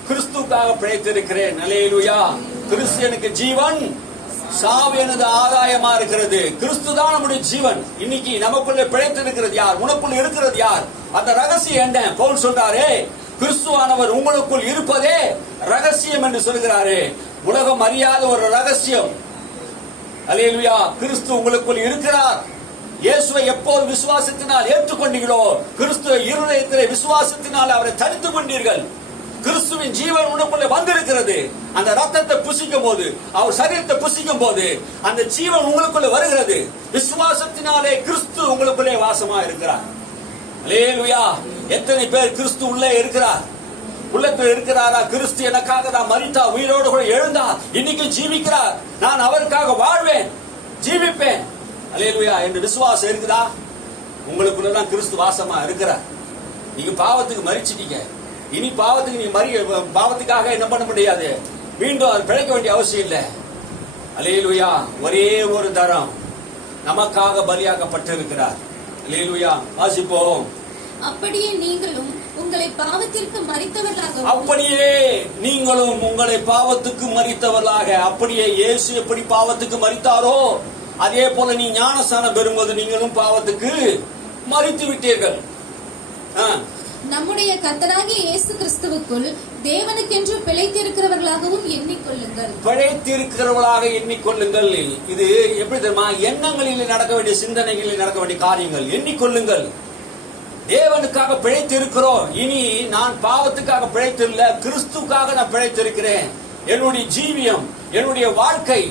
கிறிஸ்துக்காக பிழைத்திருக்கிறேன். அல்லேலூயா. கிறிஸ்து எனக்கு ஜீவன், சாவு எனது ஆதாயமா இருக்கிறது. கிறிஸ்து தான் நம்முடைய ஜீவன். இன்னைக்கு நமக்குள்ள பிழைத்திருக்கிறது யார்? உனக்குள்ள இருக்கிறது யார்? அந்த ரகசியம் என்ன? பவுல் சொல்றாரே, கிறிஸ்துவானவர் உங்களுக்குள் இருப்பதே ரகசியம் என்று சொல்கிறாரே. உலகம் அறியாத ஒரு ரகசியம். அல்லேலூயா. கிறிஸ்து உங்களுக்குள் இருக்கிறார். இயேசுவை எப்போது விசுவாசத்தினால் ஏற்றுக்கொண்டீர்களோ, கிறிஸ்துவ இருதயத்திலே விசுவாசத்தினால் அவரை தரித்துக் கொண்டீர்கள். கிறிஸ்துவின் ஜீவன் உனக்குள்ளே வந்திருக்கிறது. அந்த ரத்தத்தை புசிக்கும் போது, அவர் சரீரத்தை புசிக்கும் போது அந்த ஜீவன் உங்களுக்குள்ளே வருகிறது. விசுவாசத்தினாலே கிறிஸ்து உங்களுக்குள்ளே வாசமா இருக்கிறார். அல்லேலூயா. எத்தனை பேர் கிறிஸ்து உள்ளே இருக்கிறார்? உள்ளத்தில் இருக்கிறாரா? கிறிஸ்து எனக்காக தான் மரித்தா, உயிரோடு கூட எழுந்தா, இன்னைக்கு ஜீவிக்கிறார். நான் அவருக்காக வாழ்வேன், ஜீவிப்பேன். அல்லேலூயா என்று விசுவாசம் இருக்குதா? உங்களுக்குள்ளதான் கிறிஸ்து வாசமா இருக்கிறார். நீங்க பாவத்துக்கு மரிச்சிட்டீங்க. இனி பாவத்துக்கு நீ பாவத்துக்காக என்ன பண்ண முடியாது. மீண்டும் அது பிழைக்க வேண்டிய அவசியம் இல்லை. அல்லேலூயா. ஒரே ஒரு தரம் நமக்காக பலியாக்கப்பட்டிருக்கிறார். அல்லேலூயா. வாசிப்போம். அப்படியே நீங்களும் உங்களை பாவத்திற்கு மரித்தவர்களாக, அப்படியே நீங்களும் உங்களை பாவத்துக்கு மரித்தவர்களாக, அப்படியே இயேசு எப்படி பாவத்துக்கு மரித்தாரோ அதே போல நீ ஞானஸ்நானம் பெறும்போது நீங்களும் பாவத்துக்கு மரித்து விட்டீர்கள். நம்முடைய கர்த்தராகிய இயேசு கிறிஸ்துவுக்குள் தேவனுக்கென்று பிழைத்திருக்கிறவர்களாகவும் எண்ணிக்கொள்ளுங்கள். பிழைத்திருக்கிறவர்களாக எண்ணிக்கொள்ளுங்கள். இது எப்படி தெரியுமா? எண்ணங்களில் நடக்க வேண்டிய, சிந்தனைகளில் நடக்க வேண்டிய காரியங்கள். எண்ணிக்கொள்ளுங்கள். தேவனுக்காக பிழைத்திருக்கிறோம். இனி நான் பாவத்துக்காக பிழைத்தில்ல, கிறிஸ்துக்காக நான் பிழைத்திருக்கிறேன். என்னுடைய ஜீவியம், என்னுடைய வாழ்க்கை,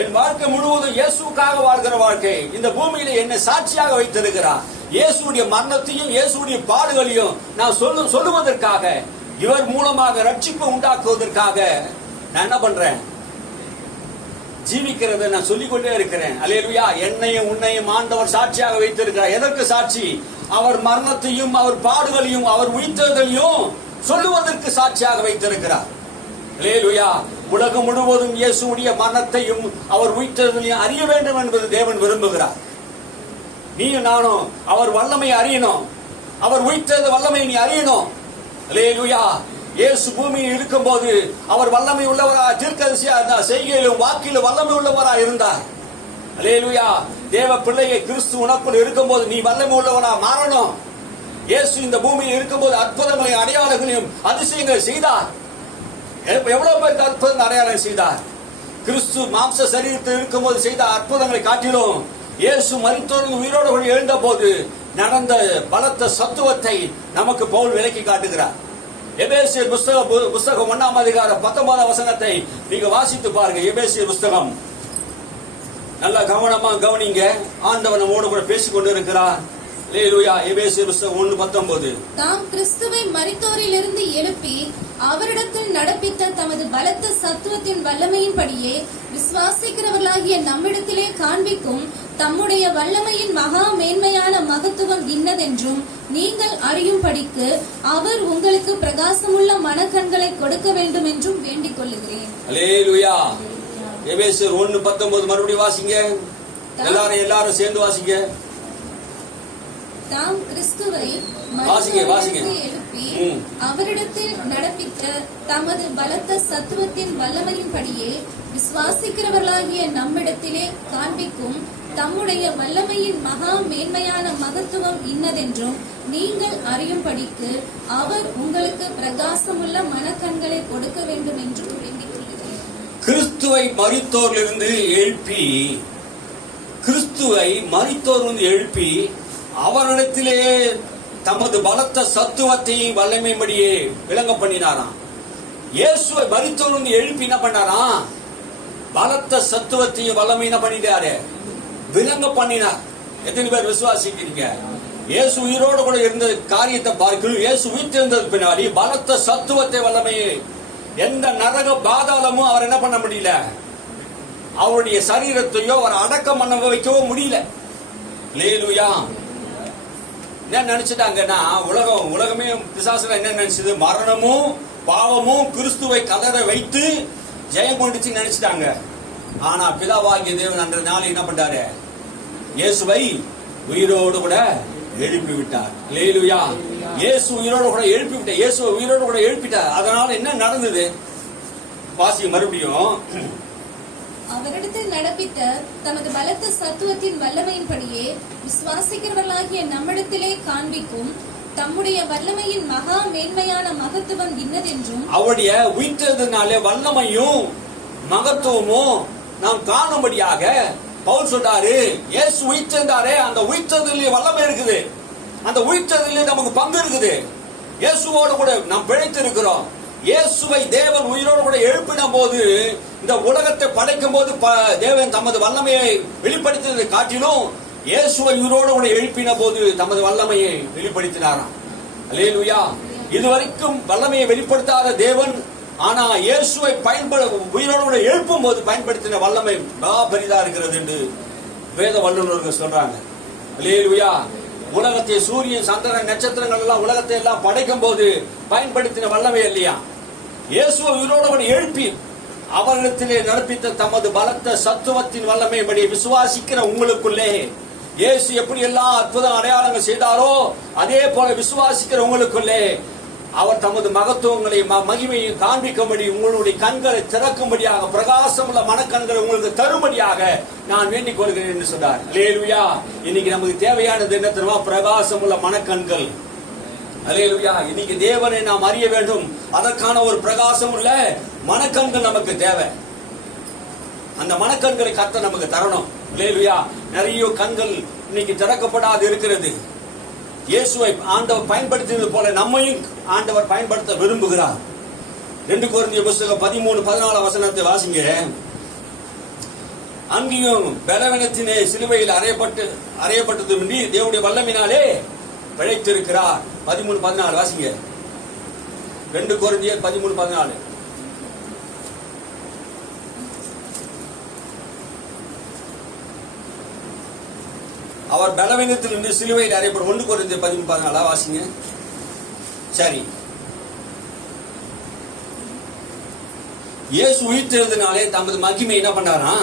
என் வாழ்க்கை முழுவதும் இயேசுக்காக வாழ்கிற வாழ்க்கை. இந்த பூமியில என்னை சாட்சியாக வைத்திருக்கிறார். இயேசுடைய மரணத்தையும் இயேசுடைய பாடுகளையும் நான் சொல்லுவதற்காக, இவர் மூலமாக ரட்சிப்பை உண்டாக்குவதற்காக நான் என்ன பண்றேன்? ஜீவிக்கிறத நான் சொல்லிக்கொண்டே இருக்கிறேன். அல்லேலூயா. என்னையும் உன்னையும் ஆண்டவர் சாட்சியாக வைத்திருக்கிறார். எதற்கு சாட்சி? அவர் மரணத்தையும் அவர் பாடுகளையும் அவர் உயிர்த்தெழுதலையும் சொல்லுவதற்கு சாட்சியாக வைத்திருக்கிறார். அல்லேலூயா. உலகம் முழுவதும் இயேசுடைய மரணத்தையும் அவர் உயிர்த்தெழுதலையும் அறிய வேண்டும் என்பது தேவன் விரும்புகிறார். நீயும் நானும் அவர் வல்லமையை அறியணும். அவர் உயிர்த்தெழுந்த வல்லமையை நீ அறியணும். அல்லேலூயா. இயேசு பூமியில் இருக்கும் போது அவர் வல்லமை உள்ளவரா, தீர்க்கதரிசியா இருந்தார். செய்கையிலும் வாக்கிலும் வல்லமை உள்ளவரா இருந்தார். அல்லேலூயா. தேவ பிள்ளையை கிறிஸ்து உனக்குள் இருக்கும் போது நீ வல்லமை உள்ளவனா மாறணும். இயேசு இந்த பூமியில் இருக்கும் போது அற்புதங்களையும் அடையாளங்களையும் அதிசயங்களை செய்தார். எவ்வளவு பேருக்கு அற்புதங்கள் அடையாளம் செய்தார்? கிறிஸ்து மாம்ச சரீரத்தில் இருக்கும் போது செய்த அற்புதங்களை காட்டிலும் இயேசு மரித்தோர் உயிரோடு எழுந்த போது நடந்த பலத்த சத்துவத்தை நமக்கு பவுல் விலக்கி காட்டுகிறார். எபேசியர் புஸ்தகம் 1ஆம் அதிகாரம் 19ஆம் வசனத்தை நீங்க வாசித்து பாருங்க. எபேசியர் புஸ்தகம் நல்லா கவனமா கவனிங்க. ஆண்டவர் நம்மோடு கூட பேசிக் கொண்டு இருக்கிறார். அல்லேலூயா. எபேசியர் புஸ்தகம் 1:19. தாம் கிறிஸ்துவை மரித்தோரிலிருந்து எழுப்பி அவரிடத்தில் நடப்பித்த தமது பலத்த சத்துவத்தின் வல்லமையின்படியே விசுவாசிக்கிறவர்களாகிய நம்மிடத்திலே காண்பிக்கும் தம்முடைய வல்லமையின் மகா மேன்மையான மகத்துவம் இன்னதென்றும் நீங்கள் அறியும்படிக்கு அவர் உங்களுக்கு பிரகாசமுள்ள மனக்கண்களை கொடுக்க வேண்டும் என்றும் வேண்டிக் கொள்ளுகிறேன். அல்லேலூயா. எபேசியர் 1:19 மறுபடியும் வாசிங்க. எல்லாரும் சேர்ந்து வாசிங்க. தாம் கிறிஸ்துவை எழுப்பி அவரிடத்தில் நடப்பித்த தமது பலத்த சத்துவத்தின் வல்லமையின்படியே விசுவாசிக்கிறவர்களாகிய நம்மிடத்திலே காண்பிக்கும் தம்முடைய வல்லமையின் மகா மேன்மையான மகத்துவம் இன்னதென்றும் நீங்கள் அறியும்படிக்கு அவர் உங்களுக்கு பிரகாசமுள்ள மனக்கண்களை கொடுக்க வேண்டும் என்றும் வேண்டிக் கொள்கிறேன். கிறிஸ்துவை மரித்தோரிலிருந்து எழுப்பி அவரிடத்திலே தமது பலத்த சத்துவத்தையும் வல்லமையின்படியே விளங்க பண்ணினாராம். இயேசுவை மரித்தோரிலிருந்து எழுப்பி என்ன பண்ணாராம்? பலத்த சத்துவத்தையும் வல்லமை என்ன பண்ணிட்டாரு? விளங்க பண்ணினார். எத்தனை பேர் விசுவாசிக்கிறீங்க? இயேசு உயிரோடு கூட இருந்த காரியத்தை பார்க்கணும். இயேசு உயிர்த்தெழுந்தது பின்னாடி பலத்த சத்துவத்தை வல்லமையை எந்த நரக பாதாளமும் அவர் என்ன பண்ண முடியல, அவருடைய சரீரத்தையோ அவர் அடக்கம் பண்ண வைக்கவோ முடியல. அல்லேலூயா. என்ன நினைச்சிட்டாங்கன்னா உலகமே பிசாசுல என்ன நினைச்சது, மரணமும் பாவமும் கிறிஸ்துவை கலர வைத்து ஜெயம் கொண்டுச்சு நினைச்சிட்டாங்க. ஆனா பிதாவாகிய தேவன் அன்றைய நாள் என்ன பண்றாரு, இயேசுவை உயிரோடு கூட எழுப்பி விட்டார். அல்லேலூயா. இயேசு உயிரோடு கூட எழுப்பி விட்டார். இயேசுவை உயிரோடு கூட எழுப்பிட்டார். அதனால என்ன நடந்தது வாசி மறுபடியும். அவரிடத்தில் நடப்பித்த தமது பலத்த சத்துவத்தின் வல்லமையின்படியே விசுவாசிக்கிறவர்களாகிய நம்மிடத்திலே காண்பிக்கும் தம்முடைய வல்லமையின் மகா மேன்மையான மகத்துவம் இன்னதென்றும், அவருடைய உயிர்த்தெழுந்ததினாலே வல்லமையும் மகத்துவமும் நாம் காணும்படியாக பவுல் சொல்றாரு. இயேசு உயிர்த்தெழுந்தாரே, அந்த உயிர்த்தெழுதலிலே வல்லமை இருக்குது, அந்த உயிர்த்தெழுதலிலே நமக்கு பங்கு இருக்குது. இயேசுவோடு கூட நாம் பிழைத்து இருக்கிறோம். இயேசுவை தேவன் உயிரோடு கூட எழுப்பின போது, இந்த உலகத்தை படைக்கும் போது தேவன் தமது வல்லமையை வெளிப்படுத்தியதை காட்டிலும் இயேசுவை உயிரோடு கூட எழுப்பின போது தமது வல்லமையை வெளிப்படுத்தினாராம். அல்லேலூயா. இதுவரைக்கும் வல்லமையை வெளிப்படுத்தாத தேவன், ஆனா இயேசுவை உயிரோடு கூட எழுப்பும் போது பயன்படுத்தின வல்லமை பெரிதா இருக்கிறது என்று வேத வல்லுநர்கள் சொல்றாங்க. அல்லேலூயா. உலகத்தை சூரியன் சந்திரன் நட்சத்திரங்கள் எல்லாம் உலகத்தை எல்லாம் படைக்கும் போது பயன்படுத்தின வல்லமை இல்லையா, இயேசுவை உயிரோடு கூட எழுப்பி அவரிடத்திலே நடப்பித்த தமது பலத்த சத்துவத்தின் வல்லமைப்படி விசுவாசிக்கிற உங்களுக்குள்ளே இயேசு எப்படி எல்லாம் அற்புத அடையாளங்கள் செய்தாரோ அதே போல விசுவாசிக்கிற உங்களுக்குள்ளே அவர் தமது மகத்துவங்களை மகிமையை காண்பிக்கும்படி உங்களுடைய கண்களை திறக்கும்படியாக பிரகாசமுள்ள மனக்கண்களை உங்களுக்கு தரும்படியாக நான் வேண்டிக் கொள்கிறேன் என்று சொன்னார். அல்லேலூயா. இன்னைக்கு நமக்கு தேவையானது என்ன தெரியுமா, பிரகாசமுள்ள மனக்கண்கள். அல்லேலூயா. இன்னைக்கு தேவனை நாம் அறிய வேண்டும், அதற்கான ஒரு பிரகாசம் உள்ள மனக்கண்கள் நமக்கு தேவை. அந்த மனக்கண்களை கர்த்தர் நமக்கு தரணும். அல்லேலூயா. நிறைய கண்கள் இன்னைக்கு திறக்கப்படாது இருக்கிறது. இயேசுவை ஆண்டவர் பயன்படுத்தியது போல நம்மையும் ஆண்டவர் பயன்படுத்த விரும்புகிறார். 2 கொரிந்தியர் புத்தகம் 13-14 வசனத்தை வாசிங்க. அங்கேயும் பலவீனத்திலே சிலுவையில் அறையப்பட்டது தேவனுடைய வல்லமையினாலே பிழைத்திருக்கிறார். 13-14 வாசிங்க. 2 கொரிந்தியர் 13-14. அவர் பலவீனத்தில் இருந்து சிலுவையில் அறையப்படும். 1 கொரிந்தியர் 13-14 வாசிங்க. சரி, இயேசு உயிர்த்தெழுதினாலே தமது மகிமை என்ன பண்றாரா,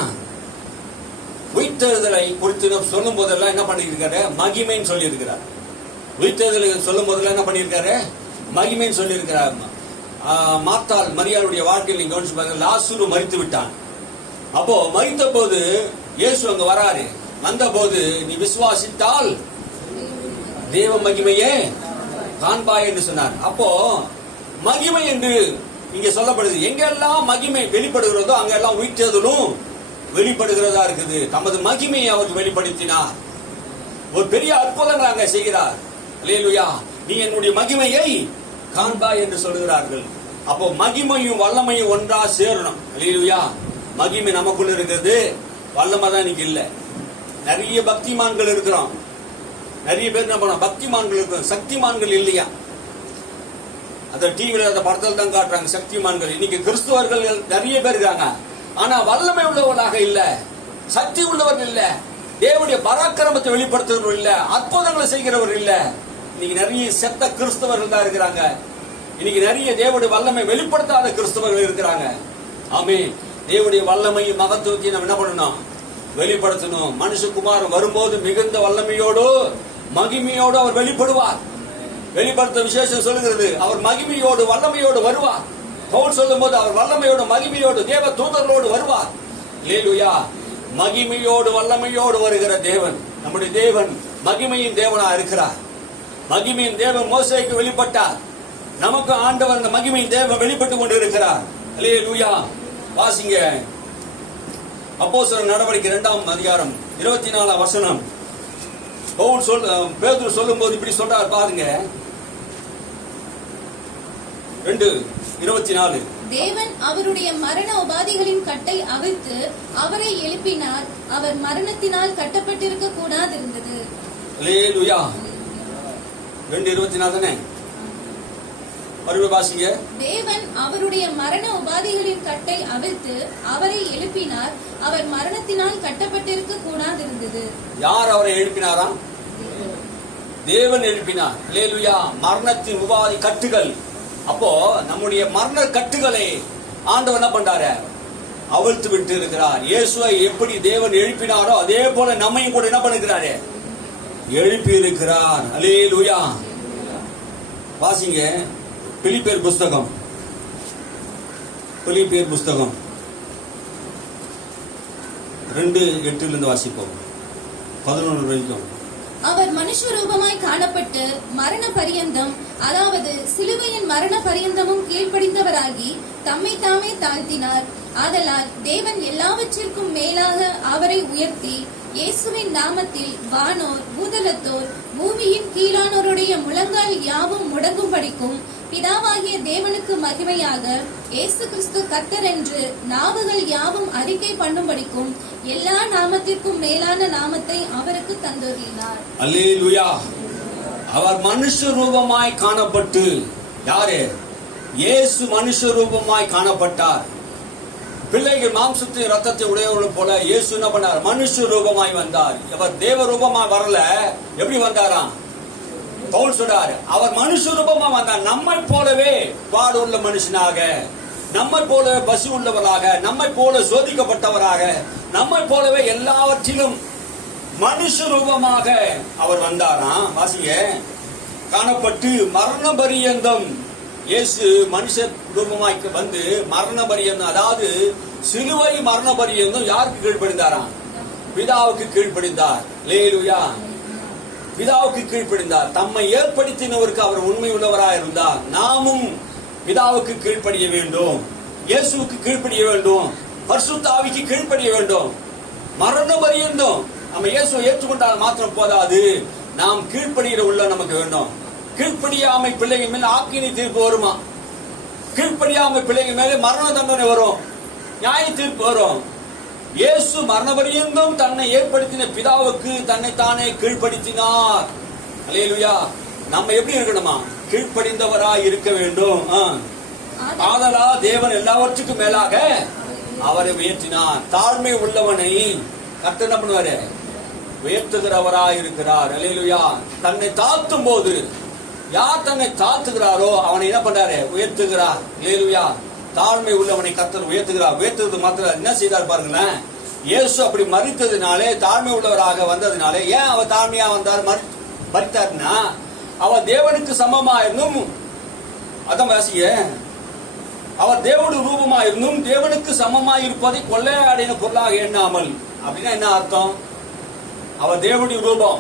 உயிர்த்தெழுதலை குறித்து சொல்லும் போதெல்லாம் என்ன பண்ணியிருக்காரு, மகிமைன்னு சொல்லி இருக்கிறார். உயிர்த்தெழுதலை சொல்லும் போதெல்லாம் என்ன பண்ணியிருக்காரு, மகிமைன்னு சொல்லி இருக்கிறார். மார்த்தாள் மரியாளுடைய வாழ்க்கையில் நீங்க கவனிச்சு பாருங்க. லாசரு மரித்து விட்டான். அப்போ மரித்த போது இயேசு அங்க வராரு. வந்த போது நீ விசுவாசித்தால் தேவ மகிமையே காண்பாய் என்று சொன்னார். அப்போ மகிமை என்று இங்க சொல்லப்படுது. எங்கெல்லாம் மகிமை வெளிப்படுகிறதோ அங்கெல்லாம் உயிர்த்தெழுதலும் வெளிப்படுகிறதா இருக்குது. தமது மகிமையை அவர் வெளிப்படுத்தினார். ஒரு பெரிய அற்புதங்கள் அங்க செய்கிறார். அல்லேலூயா. நீ என்னுடைய மகிமையை காண்பாய் என்று சொல்கிறார்கள். அப்போ மகிமையும் வல்லமையும் ஒன்றா சேரணும். அல்லேலூயா. மகிமை நமக்குள்ள இருக்கிறது, வல்லமை தான் இன்னைக்கு இல்ல. நிறைய பக்திமான்கள் இருக்கிறோம். நிறைய பேர் என்ன பண்ண, பக்திமான்கள் இருக்கிறோம், சக்திமான்கள் இல்லையா. அந்த டிவில அந்த படத்தில் தான் காட்டுறாங்க சக்திமான்கள். இன்னைக்கு கிறிஸ்துவர்கள் நிறைய பேர் இருக்காங்க, ஆனா வல்லமை உள்ளவர்களாக இல்ல, சக்தி உள்ளவர்கள் இல்ல, தேவனுடைய பராக்கிரமத்தை வெளிப்படுத்துறவர்கள் இல்ல, அற்புதங்களை செய்கிறவர்கள் இல்ல. இன்னைக்கு நிறைய செத்த கிறிஸ்தவர்கள் தான் இருக்கிறாங்க. இன்னைக்கு நிறைய தேவனுடைய வல்லமை வெளிப்படுத்தாத கிறிஸ்தவர்கள் இருக்கிறாங்க. ஆமே. தேவனுடைய வல்லமையும் மகத்துவத்தையும் நம்ம என்ன பண்ணணும், வெளிப்படுத்தணும். மனுஷகுமாரன் வரும்போது மிகுந்த வல்லமையோடு மகிமையோடு அவர் வெளிப்படுவார். வெளிப்படுத்த விசேஷம் சொல்லுகிறது, அவர் மகிமையோடு வல்லமையோடு வருவார். பவுல் சொல்லும் போது அவர் வல்லமையோடு மகிமையோடு தேவ தூதர்களோடு வருவார். அல்லேலூயா. மகிமையோடு வல்லமையோடு வருகிற தேவன் நம்முடைய தேவன் மகிமையின் தேவனா இருக்கிறார். மகிமையின் தேவன் மோசேக்கு வெளிப்பட்டார். நமக்கு ஆண்டவர் அந்த மகிமையின் தேவன் வெளிப்பட்டு கொண்டு இருக்கிறார். அல்லேலூயா. வாசிங்க. அப்போஸ்தலர் நடவடிக்கை 2ஆம் அதிகாரம் 24ஆம் வசனம். பவுல் பேதுரு சொல்லும் போது இப்படி சொல்றார் பாருங்க. 2:24. தேவன் அவருடைய மரண உபாதிகளின் கட்டை அவிழ்த்து அவரை எழுப்பினார். அவர் மரணத்தினால் கட்டப்பட்டிருக்க கூடாதிருந்தது. அல்லேலூயா. 2:24 தானே? மறுபடியும் வாசிங்க. தேவன் அவருடைய மரண உபாதிகளின் கட்டை அவிழ்த்து அவரை எழுப்பினார். அவர் மரணத்தினால் கட்டப்பட்டிருக்க கூடாதிருந்தது. யார் அவரை எழுப்பினாராம்? தேவன் எழுப்பினார். அல்லேலூயா. மரணத்தின் உபாதி கட்டுகள். அப்போ நம்முடைய மரண கட்டுகளை ஆண்டவர் என்ன பண்றாரு? அவிழ்த்து விட்டு இருக்கிறார். இயேசுவை எப்படி தேவன் எழுப்பினாரோ அதே போல நம்மையும் கூட என்ன பண்ணுகிறாரு? எழுப்பி இருக்கிறார். அல்லேலூயா. வாசிங்க பிலிப்பியர் புஸ்தகம் 2:8 வாசிப்போம். 11 வரைக்கும். அவர் மனுஷ ரூபமாய் காணப்பட்டு மரண பரியந்தம், அதாவது சிலுவையின் மரண பரியந்தமும் கீழ்ப்படிந்தவராகி தம்மை தாமே தாழ்த்தினார். ஆதலால் தேவன் எல்லாவற்றிற்கும் மேலாக அவரை உயர்த்தி இயேசுவின் நாமத்தில் வானோர் பூதலத்தோர் பூமியின் கீழானோருடைய முழங்கால் யாவும் முடங்கும்படிக்கும் பிதாவாகிய தேவனுக்கு மகிமையாக இயேசு கிறிஸ்து கர்த்தர் என்று நாவுகள் யாவும் அறிக்கை பண்ணும்படிக்கும் எல்லா நாமத்திற்கும் மேலான நாமத்தை அவருக்கு தந்தருளினார். அல்லேலூயா. அவர் மனுஷ ரூபமாய் காணப்பட்டு, யாரு? இயேசு மனுஷ ரூபமாய் காணப்பட்டார். பிள்ளைகள் மாம்சத்தை ரத்தத்தை உடையவர்கள் போல இயேசு என்ன பண்ணார்? மனுஷ ரூபமாய் வந்தார். அவர் தேவ ரூபமாய் வரல. எப்படி வந்தாராம்? பவுல் சொல்றாரு, அவர் மனுஷ ரூபமா வந்தார். நம்மை போலவே பாடுள்ள மனுஷனாக, நம்மை போல பசி உள்ளவராக, நம்மை போல சோதிக்கப்பட்டவராக, நம்மை போலவே எல்லாவற்றிலும் மனுஷ ரூபமாக அவர் வந்தாராம். வாசிங்க. காணப்பட்டு மரண பரியந்தம், இயேசு மனுஷ ரூபமாய் வந்து மரண பரியந்தம், அதாவது சிலுவை மரண பரியந்தம் யாருக்கு கீழ்ப்படிந்தாராம்? பிதாவுக்கு கீழ்ப்படிந்தார். அல்லேலூயா. பிதாவுக்கு கீழ்ப்படிந்தார். தம்மை ஏற்படுத்தினவருக்கு அவர் உண்மை உள்ளவராக இருந்தார். நாமும் பிதாவுக்கு கீழ்ப்படிய வேண்டும், இயேசுவுக்கு கீழ்ப்படிய வேண்டும், பரிசுத்த ஆவிக்கு கீழ்ப்படிய வேண்டும். மரண பரியந்தம் நம்ம இயேசுவை ஏற்றுக்கொண்டால் மாத்திரம் போதாது, நாம் கீழ்ப்படிகிற உள்ள நமக்கு வேண்டும். கீழ்ப்படியாமை பிள்ளைகள் மேல ஆக்கினி தீர்ப்பு வருமா? கீழ்ப்படியாமை பிள்ளைகள் மேலே மரண தண்டனை வரும், நியாய தீர்ப்பு வரும். இயேசு மரண பரியந்தம் தன்னை ஏற்படுத்தின பிதாவுக்கு தன்னைத்தானே கீழ்ப்படுத்தினார். அல்லேலூயா. நம்ம எப்படி இருக்கணுமா? கீழ்ப்படிந்தவராய் இருக்க வேண்டும். ஆதலா தேவன் எல்லாவற்றுக்கும் மேலாக அவரை உயர்த்தினார். தாழ்மை உள்ளவனை கர்த்தர் என்ன பண்ணுவாரு? உயர்த்துகிறவராய் இருக்கிறார். அல்லேலூயா. தன்னை தாழ்த்தும் போது, யார் தன்னை தாழ்த்துகிறாரோ அவனை என்ன பண்றாரு? உயர்த்துகிறார். அல்லேலூயா. தாழ்மை உள்ளவனை கர்த்தர் உயர்த்துகிறார். உயர்த்துறது மாத்திரம் என்ன செய்தார் பாருங்களேன். இயேசு அப்படி மரித்ததினாலே, தாழ்மை உள்ளவராக வந்ததினாலே, ஏன் அவர் தாழ்மையா வந்தார் மரித்தார்னா, அவர் தேவனுக்கு சமமா இருந்தும், அதான் வாசிய, அவர் தேவனுடைய ரூபமா இருந்தும் தேவனுக்கு சமமா இருப்பதை கொள்ளையாடின பொருளாக எண்ணாமல். அப்படின்னா என்ன அர்த்தம்? அவர் தேவனுடைய ரூபம்.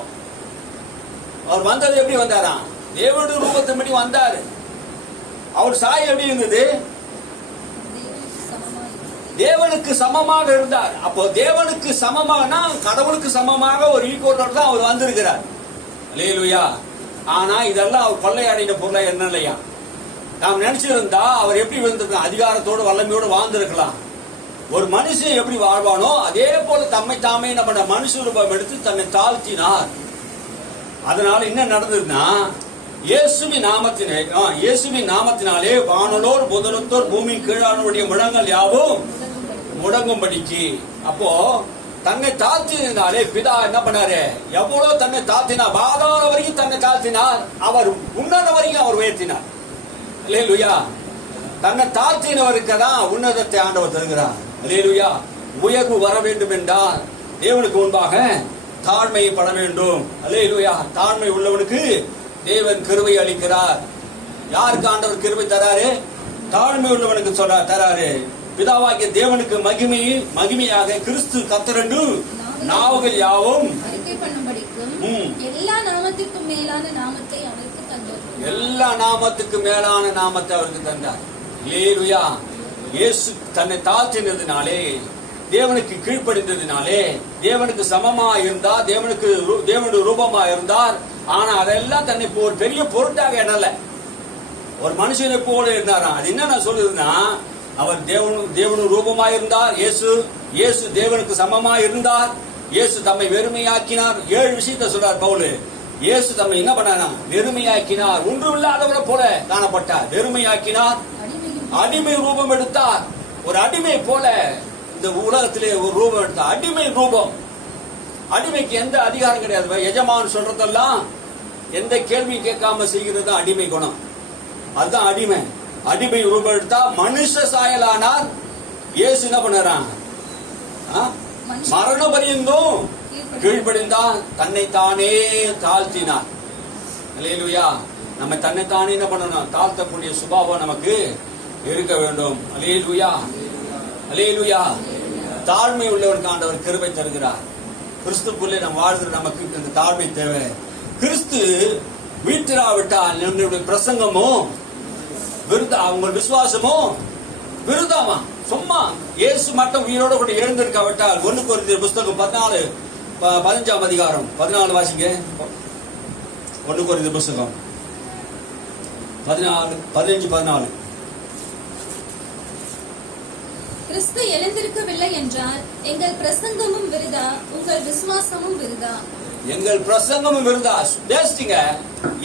அவர் வந்தது எப்படி வந்தாராம்? தேவனுடைய ரூபத்தின்படி வந்தாரு. அவர் சாய் எப்படி இருந்தது? தேவனுக்கு சமமாக இருந்தார். அப்போ தேவனுக்கு சமமாகனா கடவுளுக்கு சமமாக ஒரு ஈக்குவலோட தான் அவர் வந்திருக்கிறார். அல்லேலூயா. ஆனா இதெல்லாம் அவர் கொள்ளையாடின பொருளை என்ன இல்லையா? நாம் நினைச்சிருந்தா அவர் எப்படி வந்திருக்கலாம்? அதிகாரத்தோடு வல்லமையோடு வாழ்ந்திருக்கலாம். ஒரு மனுஷன் எப்படி வாழ்வானோ அதே போல தம்மை தாமே நம்ம மனுஷ ரூபம் எடுத்து தன்னை தாழ்த்தினார். அதனால என்ன நடந்ததுன்னா, இயேசுவின் நாமத்தினாலே வானலோர் புதனத்தோர் பூமி கீழானுடைய முழங்கள் யாவும் முடங்கும்படிக்கு. அப்போ தன்னை தாழ்த்தினாலே பிதா என்ன பண்ணாரு? எவ்வளவு தன்னை தாழ்த்தினார், பாதாள வரைக்கும் தன்னை தாழ்த்தினார். அவர் உன்னத வரைக்கும் அவர் உயர்த்தினார். அல்லேலூயா. தன்னை தாழ்த்தினவருக்கு தான் உன்னதத்தை ஆண்டவர் தருகிறார். அல்லேலூயா. உயர்வு வர வேண்டும் என்றால் தேவனுக்கு முன்பாக தாழ்மைப்பட வேண்டும். அல்லேலூயா. தாழ்மை உள்ளவனுக்கு தேவன் கிருபை அளிக்கிறார். யாருக்கு ஆண்டவர் கிருபை தராரு? தாழ்மை உள்ளவனுக்கு சொல்றார், தராரு. பிதாவாகிய தேவனுக்கு மகிமையாக கிறிஸ்து கர்த்தரென்று நாவுகள் யாவும் அறிக்கை பண்ணும்படிக்கும் எல்லா நாமத்திற்கும் மேலான நாமத்தை அவருக்கு தந்தார். எல்லா நாமத்துக்கு மேலான நாமத்தை அவருக்கு தந்தார். அல்லேலூயா. இயேசு தன்னை தாழ்த்தினதினாலே, தேவனுக்கு கீழ்ப்படிந்ததினாலே, தேவனுக்கு சமமா இருந்தார், தேவனுடைய ரூபமா இருந்தார். ஆனா அதெல்லாம் தன்னை ஒரு பெரிய பொருட்டாக எண்ணல, ஒரு மனுஷனை போல இருந்தாராம். அது என்ன நான் சொல்லுதுன்னா, அவர் தேவனு ரூபமா இருந்தார். இயேசு தேவனுக்கு சமமா இருந்தார். இயேசு தம்மை வெறுமையாக்கினார். 7 விஷயத்தை சொல்றார் பவுல். இயேசு தம்மை என்ன பண்ணாரா? வெறுமையாக்கினார். ஒன்றுமில்லாதவரை போல காணப்பட்டார். வெறுமையாக்கினார், அடிமை ரூபம் எடுத்தார். ஒரு அடிமை போல இந்த உலகத்திலே ஒரு ரூபம் எடுத்தார். அடிமை ரூபம். அடிமைக்கு எந்த அதிகாரம் கிடையாது. எஜமான் சொல்றதெல்லாம் எந்த கேள்வி கேட்காம செய்கிறது தான் அடிமை குணம். அதுதான் அடிமை. அடிமை ரூபம் எடுத்தா மனுஷ சாயலானார். இயேசு என்ன பண்ணாராம்? மரண பரியந்தும் கீழ்ப்படிந்தான், தன்னைத்தானே தாழ்த்தினார். அல்லேலூயா. நம்ம தன்னைத்தானே என்ன பண்ணணும்? தாழ்த்தக்கூடிய சுபாவம் நமக்கு இருக்க வேண்டும். அல்லேலூயா, அல்லேலூயா. தாழ்மை உள்ளவருக்கு ஆண்டவர் கிருபை தருகிறார். கிறிஸ்துக்குள்ளே நம்ம வாழ்கிற நமக்கு இந்த தாழ்மை தேவை. கிறிஸ்து வீட்டிராவிட்டால் நம்மளுடைய பிரசங்கமும் விருதா, உங்கள் விசுவாசமும் விருதாமா, சும்மா. இயேசு மட்டும் உயிரோட கூட எழுந்திருக்காவிட்டால் 1 கொரிந்தியர் புஸ்தகம் 14:15 அதிகாரம் 14 வாசிங்க. 1 கொரிந்தியர் புஸ்தகம் 15:14. கிறிஸ்து எழுந்திருக்கவில்லை என்றால் எங்கள் பிரசங்கமும் விருதா, உங்கள் விசுவாசமும் விருதா. எங்கள் பிரசங்கமும் விருதா. பேசிட்டீங்க.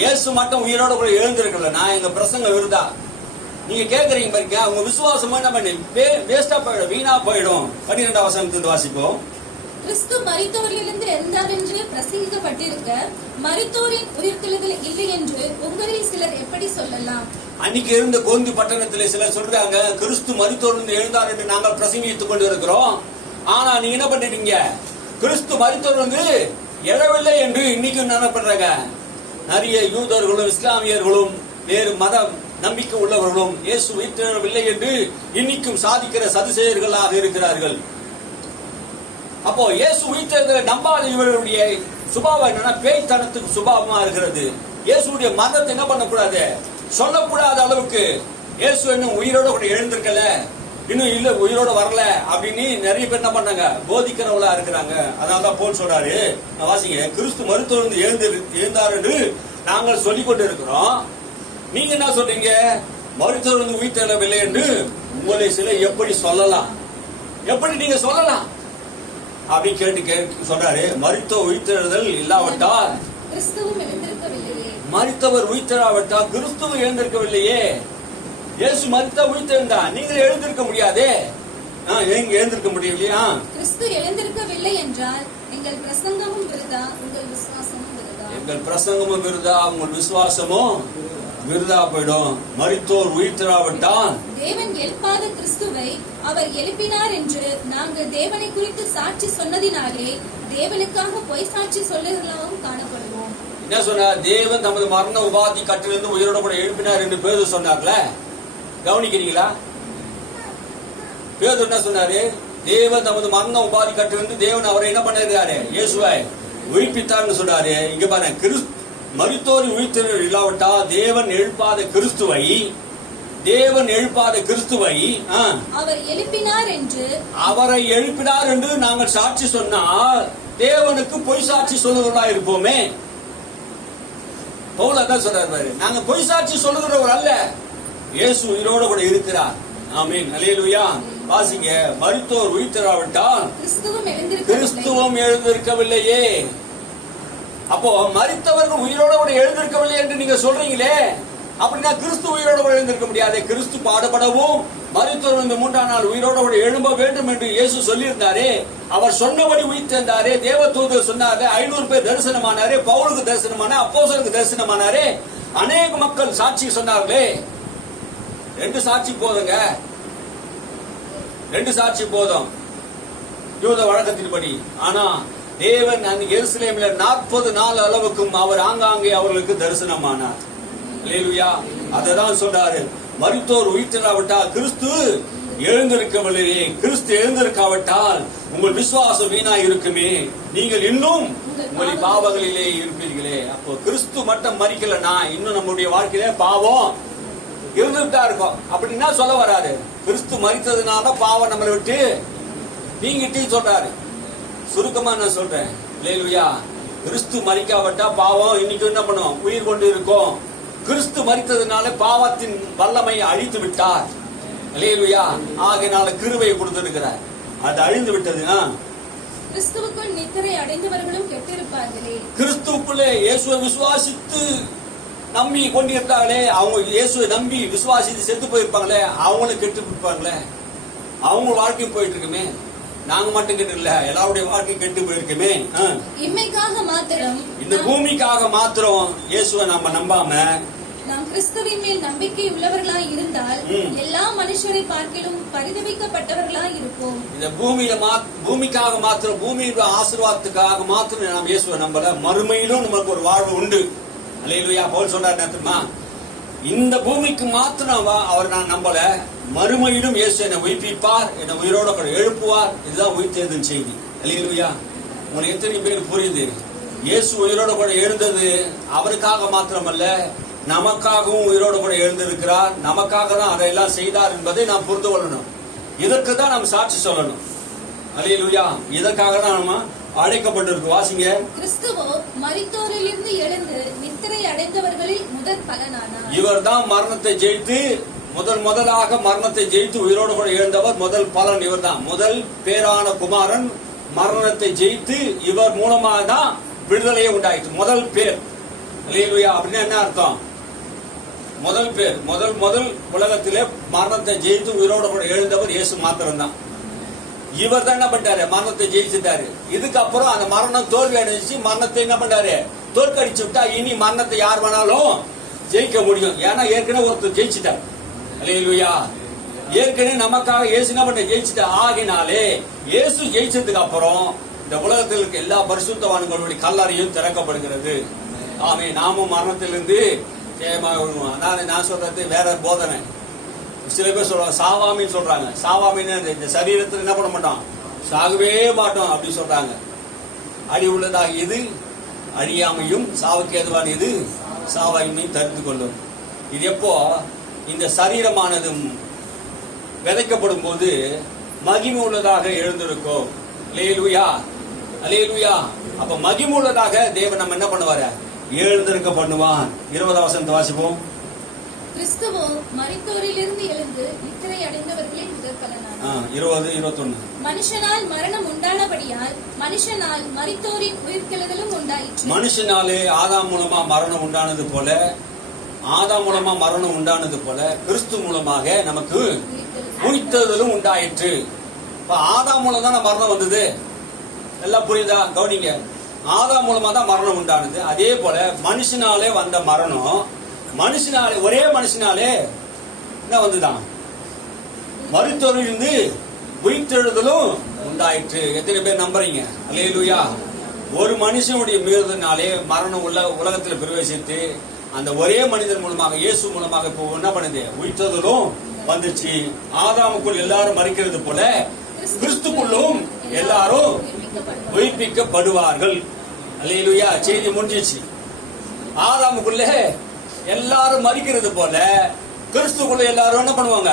இயேசு மட்டும் உயிரோட கூட எழுந்திருக்கல, நான் எங்க பிரசங்கம் விருதா. நீங்க கேக்குறீங்க பாருங்க, உங்க விசுவாசமும் என்ன பண்ணி வேஸ்டா போயிடும், வீணா போயிடும். 12ஆம் வசனத்திலிருந்து வாசிப்போம். கிறிஸ்து மரித்தோரிலிருந்து எழுந்தார் என்று பிரசங்கிக்கப்பட்டிருக்க, மரித்தோரின் உயிர்த்தெழுதல் இல்லை என்று உங்களில் சிலர் எப்படி சொல்லலாம்? அன்னைக்கு இருந்த கோந்தி பட்டணத்தில் சிலர் சொல்றாங்க, கிறிஸ்து மரித்தோரிலிருந்து எழுந்தார் என்று நாங்கள் பிரசங்கித்துக் கொண்டு இருக்கிறோம். ஆனா நீங்க என்ன பண்ணிட்டீங்க? கிறிஸ்து மரித்தோரிலிருந்து எழவில்லை என்று இன்னைக்கு என்ன பண்றாங்க? நிறைய யூதர்களும் இஸ்லாமியர்களும் வேறு மத நம்பிக்கை உள்ளவர்களும் இயேசு உயிர்த்தெழவில்லை என்று இன்னைக்கும் சாதிக்கிற சதுசேயர்களாக இருக்கிறார்கள். அப்போ இயேசு உயிர்த்தெழுதலை நம்பாத இவர்களுடைய சுபாவம் என்னன்னா பேய்த்தனத்துக்கு சுபாவமா இருக்கிறது. இயேசுடைய மரணத்தை என்ன பண்ணக்கூடாது? சொல்லக்கூடாத அளவுக்கு இயேசு இன்னும் உயிரோட கூட எழுந்திருக்கல, இன்னும் இல்ல உயிரோட வரல அப்படின்னு நிறைய பேர் என்ன பண்ணாங்க? போதிக்கிறவங்களா இருக்கிறாங்க. அதனாலதான் போல் சொல்றாரு, வாசிங்க, கிறிஸ்து மருத்துவ எழுந்தார் என்று நாங்கள் சொல்லிக் கொண்டு இருக்கிறோம். நீங்க என்ன சொல்றீங்க? மருத்துவர் உயிர்த்தெழவில்லை என்று உங்களை சில எப்படி சொல்லலாம்? எப்படி நீங்க சொல்லலாம் அப்படி கேட்டு சொல்றாரு. மருத்துவ உயிர்த்தெழுதல் இல்லாவிட்டால் கிறிஸ்துவும் எழுந்திருக்கவில்லையே. மரித்தவர் உயிர்த்தெழாவிட்டால் கிறிஸ்துவும் எழுந்திருக்கவில்லையே. இயேசு மரித்த உயிர்த்தெழுந்தா, நீங்கள் எழுந்திருக்க முடியாதே. எங்க எழுந்திருக்க முடியலையா? கிறிஸ்து எழுந்திருக்கவில்லை என்றால் எங்கள் பிரசங்கமும் விருதா, உங்கள் விசுவாசமும் விருதா. எங்கள் பிரசங்கமும் விருதா, உங்கள் விசுவாசமும் விருதா போயிடும். மரித்தோர் உயிர்த்தெழாவிட்டால் தேவன் எழுப்பாத கிறிஸ்துவை அவர் எழுப்பினார் என்று நாங்கள் தேவனை குறித்து சாட்சி சொன்னதினாலே தேவனுக்காக பொய் சாட்சி சொல்லுகிறவர்களும் காணப்படுவோம். என்ன சொன்னார்? தேவன் தமது மரண உபாதி கட்டிலிருந்து உயிரோட கூட எழுப்பினார் என்று பேதுரு சொன்னார்ல, கவனிக்கிறீங்களா? பேதுரு என்ன சொன்னாரு? தேவன் தமது மரண உபாதி கட்டிலிருந்து தேவன் அவரை என்ன பண்ணிருக்காரு? இயேசுவை உயிர்ப்பித்தார்னு சொன்னாரு. இங்க பாருங்க, மரித்தோரின் உயிர்த்தெழுதல் இல்லாவிட்டால் தேவன் எழுப்பாத கிறிஸ்துவை அவர் எழுப்பினார் என்று அவரை எழுப்பினார் என்று நாங்கள் சாட்சி சொன்னால் தேவனுக்கு பொய் சாட்சி சொல்லுகிறவர்களா இருப்போமே. பவுல் அதான் சொல்றாரு, நாங்க பொய் சாட்சி சொல்லுகிறவர் அல்ல, இயேசு உயிரோட கூட இருக்கிறார். ஆமென், அல்லேலூயா. வாசிங்க, மரித்தோர் உயிர்த்தெழாவிட்டால் கிறிஸ்துவும் எழுந்திருக்கவில்லையே. அப்போ மரித்தவர்கள் உயிரோட கூட எழுந்திருக்கவில்லை என்று நீங்க சொல்றீங்களே, அப்படின்னா கிறிஸ்து உயிரோட கூட எழுந்திருக்க முடியாது. கிறிஸ்து பாடுபடவும் மரித்தோர் இந்த 3ஆம் நாள் உயிரோட கூட எழும்ப வேண்டும் என்று இயேசு சொல்லியிருந்தாரே. அவர் சொன்னபடி உயிர்த்தெழுந்தாரே. தேவதூதர் சொன்னாரு, 500 பேர் தரிசனமானாரே, பவுலுக்கு தரிசனமான, அப்போஸ்தலருக்கு தரிசனமானாரே, அநேக மக்கள் சாட்சி சொன்னார்களே. 2 சாட்சி போதுங்க, 2 சாட்சி போதும் யூத வழக்கத்தின்படி. ஆனா தேவன் அந்த எருசலேமில் 40 நாள் அளவுக்கும் அவர் ஆங்காங்கே அவர்களுக்கு தரிசனமானார். அல்லேலூயா. அததான் சொல்றாரு, மரித்தோர் உயிர்த்தெழாவிட்டால் கிறிஸ்து எழுந்திருக்கவில்லையே. கிறிஸ்து எழுந்திருக்காவிட்டால் உங்கள் விசுவாசம் வீணா இருக்குமே, நீங்கள் இன்னும் உங்கள் பாவங்களிலே இருப்பீர்களே. அப்போ கிறிஸ்து மட்டும் மரிக்கலனா இன்னும் நம்முடைய வாழ்க்கையில பாவம் இருந்துட்டா இருக்கும். அப்படின்னா சொல்ல வராரு, கிறிஸ்து மரித்ததுனால பாவம் நம்மளை விட்டு நீங்கிட்டு சொல்றாரு. சுருக்கமா நான் சொல்றேன், அல்லேலூயா. கிறிஸ்து மரிக்காவிட்டா பாவம் இன்னைக்கு என்ன பண்ணும்? உயிர் கொண்டு இருக்கும். கிறிஸ்து மரித்ததுனால பாவத்தின் வல்லமையை அழித்து விட்டார். அல்லேலூயா. ஆகையினால கிருபையை கொடுத்திருக்கிறார். அது அழிந்து விட்டதுன்னா கிறிஸ்துவுக்குள் நித்திரை அடைந்தவர்களும் கெட்டிருப்பார்களே. கிறிஸ்துவுக்குள்ளே இயேசுவை விசுவாசித்து நம்பி கொண்டிருந்தாங்களே, அவங்க இயேசுவை நம்பி விசுவாசித்து செத்து போயிருப்பாங்களே, அவங்களும் கெட்டு போயிருப்பாங்களே. அவங்க வாழ்க்கையும் போயிட்டு இருக்குமே, நாங்க மட்டும் கெட்டு இல்ல, எல்லாருடைய வாழ்க்கை கெட்டு போயிருக்குமே. இம்மைக்காக மாத்திரம், இந்த பூமிக்காக மாத்திரம் இயேசுவை நம்ம நம்பாம நாம் கிறிஸ்துவின் மேல் நம்பிக்கை உள்ளவர்களாய் இருந்தால் எல்லா மனுஷரை பார்க்கிலும் பரிதபிக்கப்பட்டவர்களாய் இருப்போம். இந்த பூமிக்காக மாத்திரம், பூமியோட ஆசீர்வாதத்துக்காக மாத்திரம் நாம் இயேசுவை நம்பல, மறுமையிலும் நமக்கு ஒரு வாழ்வு உண்டு. அல்லேலூயா. பவுல் சொல்றாரு தெரியுமா, இந்த பூமிக்கு மாத்திரம் அவர் நான் நம்பல, மறுமையிலும் இயேசு என்னை உயிர்ப்பிப்பார், என்னை உயிரோட கூட எழுப்புவார். இதுதான் உயிர்த்தெழுதலின் செய்தி. அல்லேலூயா. உங்களுக்கு எத்தனை பேர் புரியுது? இயேசு உயிரோட கூட எழுந்தது அவருக்காக மாத்திரமல்ல, நமக்காகவும் உயிரோடு கூட எழுந்திருக்கிறார். நமக்காக தான் அதையெல்லாம் செய்தார் என்பதை நாம் புரிந்து கொள்ளணும். இதற்கு தான் நாம் சாட்சி சொல்லணும். அல்லேலூயா. இதற்காக தான் நம்ம அழைக்கப்பட்டிருக்கு. வாசிங்க. கிறிஸ்துவோ மரித்தோரிலிருந்து எழுந்து நித்திரை அடைந்தவர்களில் முதற் பலனானார். இவர் தான் மரணத்தை ஜெயித்து முதலாக மரணத்தை ஜெயித்து உயிரோடு கூட எழுந்தவர். முதல் பலன் இவர் தான். முதல் பேரான குமாரன் மரணத்தை ஜெயித்து இவர் மூலமாக தான் விடுதலையே உண்டாயிற்று. முதல் பேர். அல்லேலூயா. அப்படின்னா என்ன அர்த்தம்? முதல் பேர், முதல் உலகத்திலே மரணத்தை ஜெயித்து உயிரோடு கூட எழுந்தவர் இயேசு மாத்திரம் தான். இவர் தான் என்ன பண்ணாரு? மரணத்தை ஜெயிச்சுட்டாரு. இதுக்கப்புறம் அந்த மரணம் தோல்வி அடைஞ்சிச்சு. மரணத்தை என்ன பண்ணாரு? தோற்கடிச்சு விட்டா இனி மரணத்தை யார் வேணாலும் ஜெயிக்க முடியும். ஏன்னா ஏற்கனவே ஒருத்தர் ஜெயிச்சுட்டார். அல்லேலூயா. ஏற்கனவே நமக்காக இயேசு என்ன பண்ண ஜெயிச்சுட்டார். ஆகினாலே இயேசு ஜெயிச்சதுக்கு அப்புறம் இந்த உலகத்தில் இருக்க எல்லா பரிசுத்தவான்களுடைய கல்லறையும் திறக்கப்படுகிறது. ஆமே. நாமும் மரணத்திலிருந்து நான் சொல்றது வேற போதனை. சில பேர் சொல்றாங்க சாவாமின்னு சொல்றாங்க. சாவாமின்னு இந்த சரீரத்தில் என்ன பண்ண மாட்டோம், சாகவே மாட்டோம் அப்படி சொல்றாங்க. அடி உள்ளதாக இது அழியாமையும் சாவுக்கு ஏதுவான இது சாவாமையும் தரித்து கொள்ளும். இது எப்போ இந்த சரீரமானது விதைக்கப்படும் போது மகிமை உள்ளதாக எழுந்திருக்கும். அல்லேலூயா. அல்லேலூயா. அப்ப மகிமை உள்ளதாக தேவன் நம்ம என்ன பண்ணுவாரு? எழுந்திருக்க பண்ணுவான். 20வது வசனத்தை வாசிப்போம். கிறிஸ்துவோ மரித்தோரிலிருந்து எழுந்து நித்திரை அடைந்தவர்களின் முதற் பலனானார். 20, 21. மனுஷனால் மரணம் உண்டானபடியால் மனுஷனால் மரித்தோரின் உயிர்த்தெழுதலும் உண்டாயிற்று. மனுஷனாலே ஆதாம் மூலமா மரணம் உண்டானது போல, ஆதாம் மூலமா மரணம் உண்டானது போல கிறிஸ்து மூலமாக நமக்கு உயிர்த்தெழுதலும் உண்டாயிற்று. இப்ப ஆதாம் மூலம் தான் மரணம் வந்தது. எல்லாம் புரியுதா? கவனிங்க. ஆதாம் மூலமா தான் மரணம் உண்டானது. அதே போல மனுஷனாலே வந்த மரணம், மனுஷனாலே ஒரே மனுஷனாலே என்ன வந்துதான்? மரித்தோரிலிருந்து உயிர்த்தெழுதலும் உண்டாயிற்று. எத்தனை பேர் நம்புறீங்க? அல்லேலூயா. ஒரு மனுஷனுடைய மீறுதனாலே மரணம் உலகத்தில் பிரவேசித்து அந்த ஒரே மனிதன் மூலமாக இயேசு மூலமாக இப்போ என்ன பண்ணுது? உயிர்த்தெழுதலும் வந்துச்சு. ஆதாமுக்குள் எல்லாரும் மரிக்கிறது போல கிறிஸ்துக்குள்ளும் எல்லாரும் உயிர்ப்பிக்கப்படுவார்கள். அல்லேலூயா. செய்தி முடிஞ்சிச்சு. ஆதாமுக்குள்ளே எல்லாரும் மரிக்கிறது போல கிறிஸ்துக்குள்ள எல்லாரும் என்ன பண்ணுவாங்க?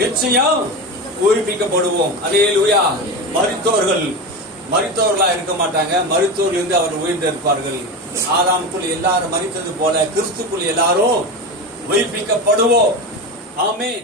நிச்சயம் உயிர்ப்பிக்கப்படுவோம். அல்லேலூயா. மரித்தவர்களா இருக்க மாட்டாங்க. மரித்தோரில் இருந்து அவர் உயிர்ந்திருப்பார்கள். ஆதாமுக்குள் எல்லாரும் மரித்தது போல கிறிஸ்துக்குள் எல்லாரும் உயிர்ப்பிக்கப்படுவோம். ஆமென்.